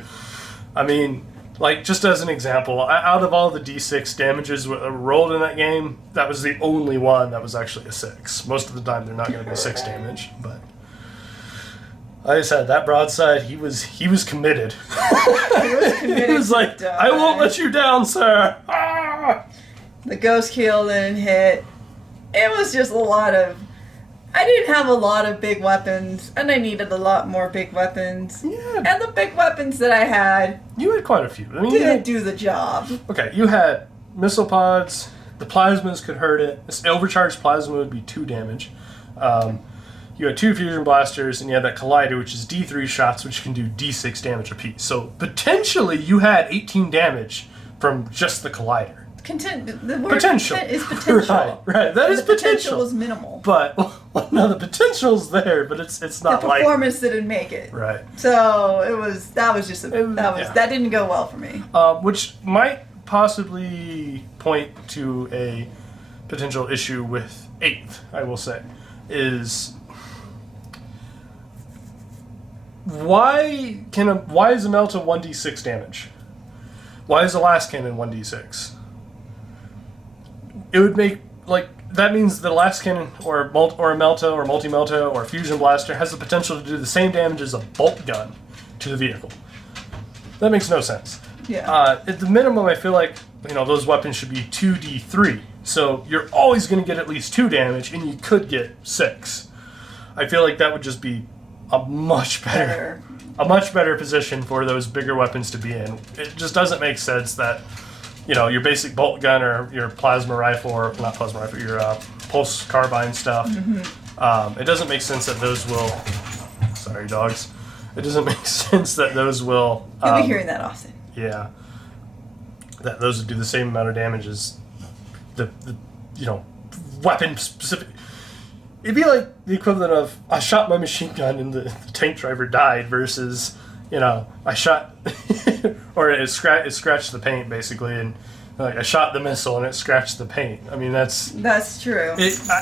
I mean, just as an example, out of all the D6 damages rolled in that game, that was the only one that was actually a 6. Most of the time, they're not going to be 6 damage, but. Like I said, that broadside, he was committed. He was like, I won't let you down, sir. Ah! The ghost kill didn't hit. It was just a lot of... I didn't have a lot of big weapons, and I needed a lot more big weapons. Yeah. And the big weapons that I had... You had quite a few. I mean, didn't do the job. Okay, you had missile pods. The plasmas could hurt it. This overcharged plasma would be 2 damage. you had 2 fusion blasters, and you had that collider, which is D3 shots, which can do D6 damage apiece. So potentially you had 18 damage from just the collider. The word Potential. Is potential. Right. That is the potential potential. was minimal. But no, the potential's there, but it's not The like performance didn't make it. right. So that didn't go well for me. Which might possibly point to a potential issue with 8th. I will say, is why is a Melta 1d6 damage? Why is the last cannon 1d6? It would make, like, that means the last cannon or a Melta or multi-Melta or a fusion blaster has the potential to do the same damage as a bolt gun to the vehicle. That makes no sense. Yeah. At the minimum, I feel like, those weapons should be 2d3. So you're always going to get at least 2 damage, and you could get 6. I feel like that would just be a much better position for those bigger weapons to be in. It just doesn't make sense that, your basic bolt gun or your plasma rifle, or not plasma rifle, your pulse carbine stuff. Mm-hmm. It doesn't make sense that those will. Sorry, dogs. It doesn't make sense that those will. You'll be hearing that often. Yeah. That those would do the same amount of damage as the weapon specific. It'd be like the equivalent of I shot my machine gun and the tank driver died versus I shot or it scratched the paint basically, and I shot the missile and it scratched the paint. I mean that's true.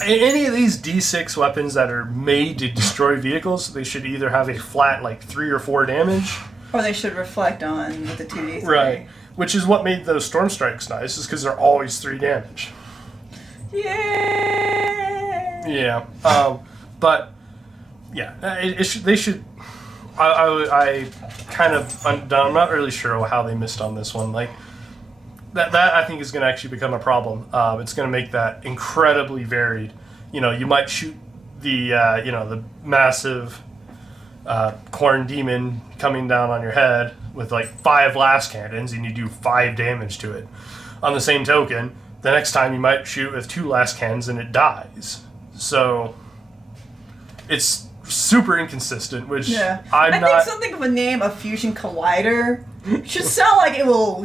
Any of these D6 weapons that are made to destroy vehicles, they should either have a flat 3 or 4 damage, or they should reflect on with the 2d3. Right, which is what made those storm strikes nice, is because they're always 3 damage. Yeah, but yeah, they should. I kind of I'm not really sure how they missed on this one. That I think is going to actually become a problem. It's going to make that incredibly varied. You might shoot the massive corn demon coming down on your head with 5 last cannons, and you do 5 damage to it. On the same token, the next time you might shoot with 2 last cannons and it dies. So it's super inconsistent, which I think something of a name, a fusion collider, should sound like it will,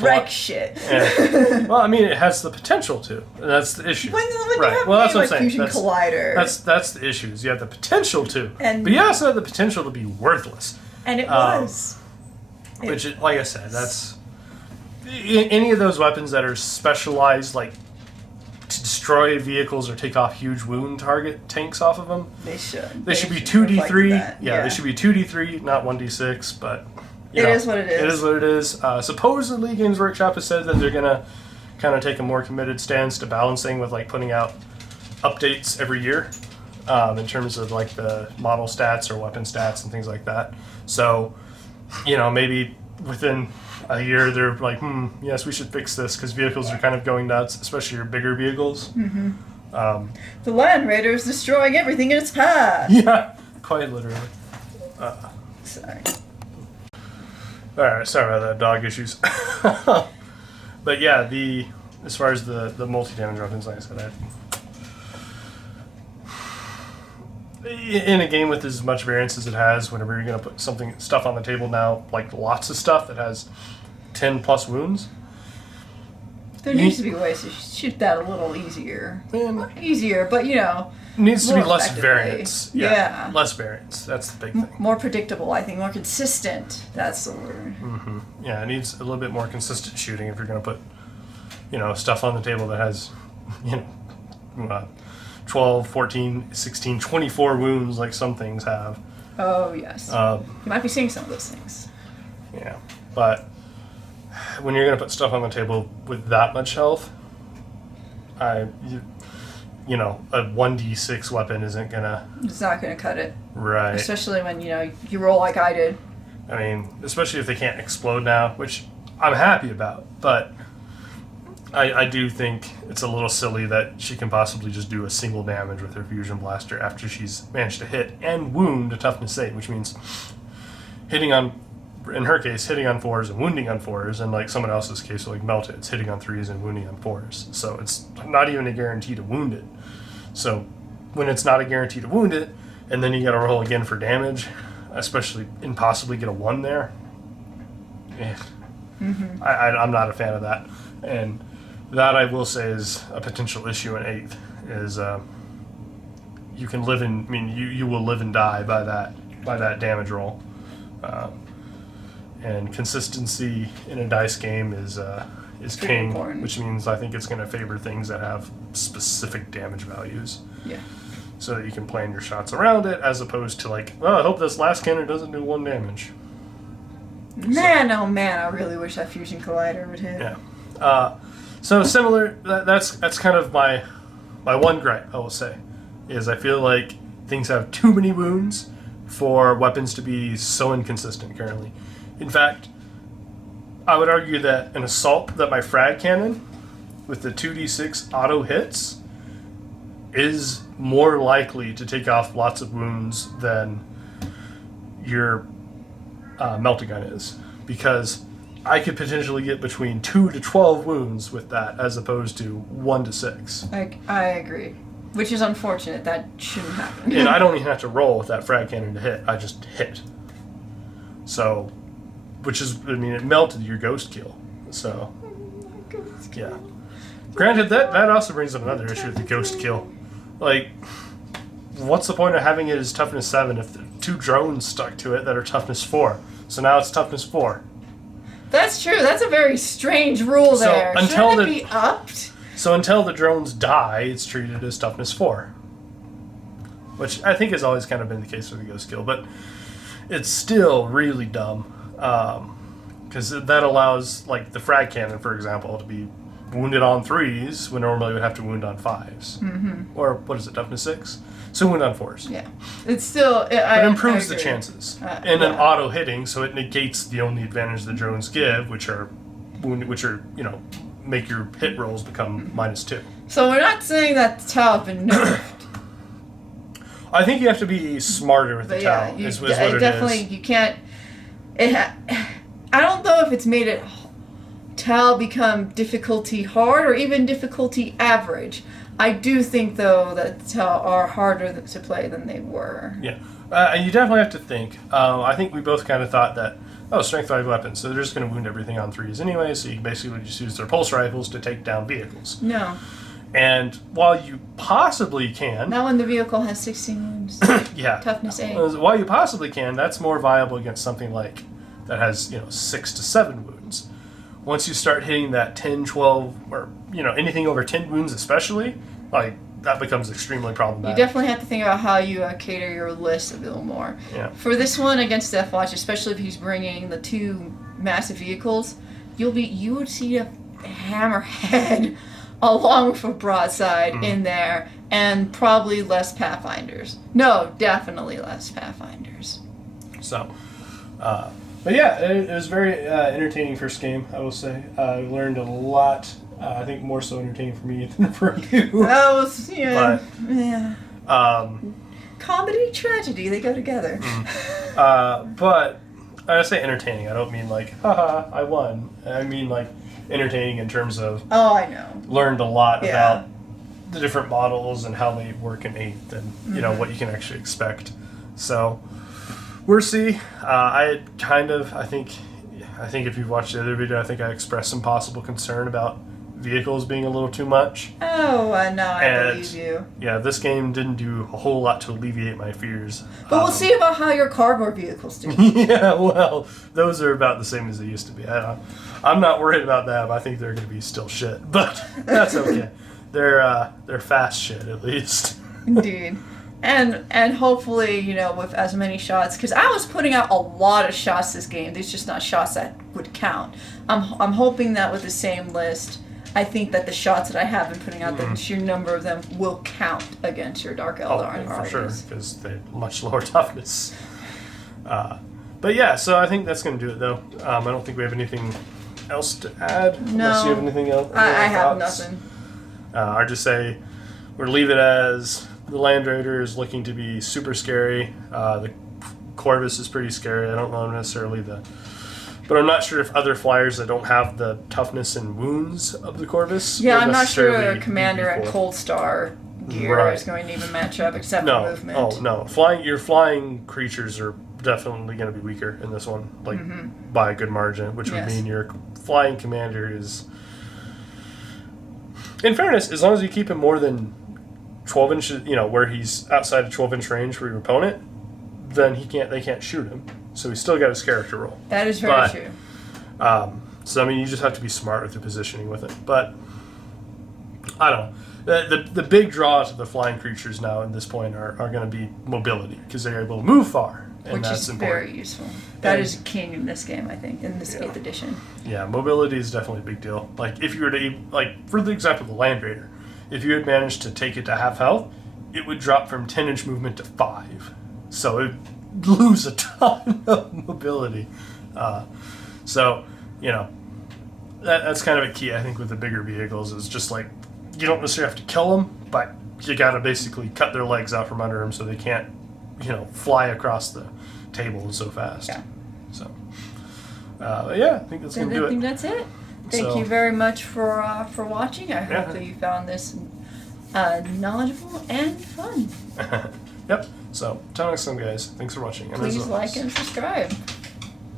wreck shit. Yeah. Well, I mean, it has the potential to. And that's the issue. When right. You have well, that's what I'm saying. Fusion collider. That's the issue. Is you have the potential to, but you also have the potential to be worthless. And it was. Which, like I said, that's any of those weapons that are specialized, to destroy vehicles or take off huge wound target tanks off of them. They should. They should be 2d3. Yeah, they should be 2d3, not 1d6. But it is what it is. It is what it is. Supposedly, Games Workshop has said that they're gonna kind of take a more committed stance to balancing with putting out updates every year in terms of the model stats or weapon stats and things like that. So, maybe within a year they're yes, we should fix this because vehicles are kind of going nuts, especially your bigger vehicles. Mm-hmm. The Land Raider is destroying everything in its path. Yeah, quite literally. Sorry. Alright, sorry about that, dog issues. But yeah, as far as the multi-damage weapons, like I said, in a game with as much variance as it has, whenever you're going to put stuff on the table now, lots of stuff that has 10 plus wounds, there needs to be ways to shoot that a little easier. And easier, but needs to be less effectively. variance. Yeah, less variance. That's the big thing. More predictable, I think. More consistent. That's the word. Mm-hmm. Yeah, it needs a little bit more consistent shooting if you're going to put, stuff on the table that has, 12, 14, 16, 24 wounds like some things have. Oh, yes. You might be seeing some of those things. Yeah, but when you're going to put stuff on the table with that much health, a 1d6 weapon isn't going to... It's not going to cut it. Right. Especially when, you roll like I did. I mean, especially if they can't explode now, which I'm happy about, but I do think it's a little silly that she can possibly just do a single damage with her fusion blaster after she's managed to hit and wound a toughness 8, which means hitting on, in her case, hitting on 4s and wounding on 4s, and someone else's case, Melta, it's hitting on 3s and wounding on 4s. So it's not even a guarantee to wound it. So when it's not a guarantee to wound it, and then you got to roll again for damage, especially and possibly get a 1 there. I'm not a fan of that, and that I will say is a potential issue in 8th. Is you can live in. I mean, you will live and die by that damage roll, and consistency in a dice game is king, important. which means I think it's going to favor things that have specific damage values. Yeah. So that you can plan your shots around it, as opposed to like, well, I hope this last cannon doesn't do 1 damage. Man, oh man, I really wish that fusion collider would hit. Yeah. So similar. That's kind of my one gripe, I will say, is I feel like things have too many wounds for weapons to be so inconsistent currently. In fact, I would argue that an assault, that my frag cannon with the 2d6 auto hits is more likely to take off lots of wounds than your melta gun is, because I could potentially get between 2 to 12 wounds with that, as opposed to 1 to 6. I agree. Which is unfortunate. That shouldn't happen. And I don't even have to roll with that frag cannon to hit. I just hit. So, which is, I mean, it melted your ghost kill. So, yeah. Granted, that also brings up another issue with the ghost kill. Like, what's the point of having it as toughness 7 if the 2 drones stuck to it that are toughness 4? So now it's toughness 4. That's true. That's a very strange rule So there. until Shouldn't the- it be upped? So until the drones die, it's treated as toughness 4. Which I think has always kind of been the case with the ghost kill, but it's still really dumb. Because that allows, like, the frag cannon, for example, to be wounded on 3s when normally it would have to wound on 5s. Mm-hmm. Or, what is it, toughness 6? So wound on 4s. Yeah. It's still... It improves the agree. chances. And an auto hitting, so it negates the only advantage the drones give, which are, you know, make your hit rolls become -2. So we're not saying that the Tau has been nerfed. I think you have to be smarter with the But Tau, yeah, is what it definitely, is. you can't... I don't know if it's made it Tau become difficulty hard or even difficulty average. I do think, though, that Tau are harder to play than they were. Yeah. And you definitely have to think. I think we both kind of thought that, strength 5 weapons, so they're just going to wound everything on 3s anyway, so you basically just use their pulse rifles to take down vehicles. No. And while you possibly can... Not when the vehicle has 16 wounds. Yeah. Toughness 8. While you possibly can, that's more viable against something like that has, 6 to 7 wounds. Once you start hitting that 10, 12, or, anything over 10 wounds especially, like, that becomes extremely problematic. You definitely have to think about how you cater your list a little more. Yeah. For this one against Deathwatch, especially if he's bringing the 2 massive vehicles, you would see a hammerhead along with a broadside in there, and probably less Pathfinders. No, definitely less Pathfinders. So, but yeah, it was very entertaining first game, I will say. I learned a lot. I think more so entertaining for me than for you. That was, yeah. Comedy, tragedy, they go together. But I say entertaining. I don't mean like, haha, I won. I mean like entertaining in terms of Oh, I know. learned a lot about the different models and how they work in 8th and, what you can actually expect. So, we'll see. I think if you've watched the other video, I think I expressed some possible concern about vehicles being a little too much. Oh, no, I believe you. Yeah, this game didn't do a whole lot to alleviate my fears. But we'll see about how your cardboard vehicles do. Yeah, well, those are about the same as they used to be. I'm not worried about that, but I think they're going to be still shit. But that's okay. They're fast shit, at least. Indeed. And hopefully, with as many shots, because I was putting out a lot of shots this game. There's just not shots that would count. I'm hoping that with the same list, I think that the shots that I have been putting out, the sheer number of them will count against your Dark Eldar for sure, because they're much lower toughness. But yeah, so I think that's going to do it, though. I don't think we have anything else to add. No. Unless you have anything else. I have nothing. I'd just say we'll leave it as the Land Raider is looking to be super scary. The Corvus is pretty scary. I don't know necessarily but I'm not sure if other flyers that don't have the toughness and wounds of the Corvus. Yeah, I'm not sure necessarily a commander at be Cold Star gear Right. is going to even match up except for No. movement. Oh no. Your flying creatures are definitely going to be weaker in this one, like by a good margin, which would Yes. mean your flying commander is. In fairness, as long as you keep him more than 12 inches, where he's outside of 12-inch range for your opponent, then they can't shoot him. So he's still got his character roll. That is very true. So I mean, you just have to be smart with your positioning with it. But I don't know. The big draw to the flying creatures now at this point are going to be mobility, because they're able to move far, and Which that's is important. very useful. That is king in this game, I think, in this 8th edition. Yeah, mobility is definitely a big deal. Like, if you were to, for the example of the Land Raider, if you had managed to take it to half health, it would drop from 10-inch movement to 5. So it would lose a ton of mobility. That's kind of a key, I think, with the bigger vehicles, is just like, you don't necessarily have to kill them, but you got to basically cut their legs out from under them so they can't, fly across the table so fast. Yeah. So, I think that's going to do I think it. that's it. Thank So- you very much for watching. I hope Yeah. that you found this knowledgeable and fun. Yep. So, till next time, guys. Thanks for watching. And Please as like always- and subscribe.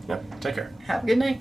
Yep. Take care. Have a good night.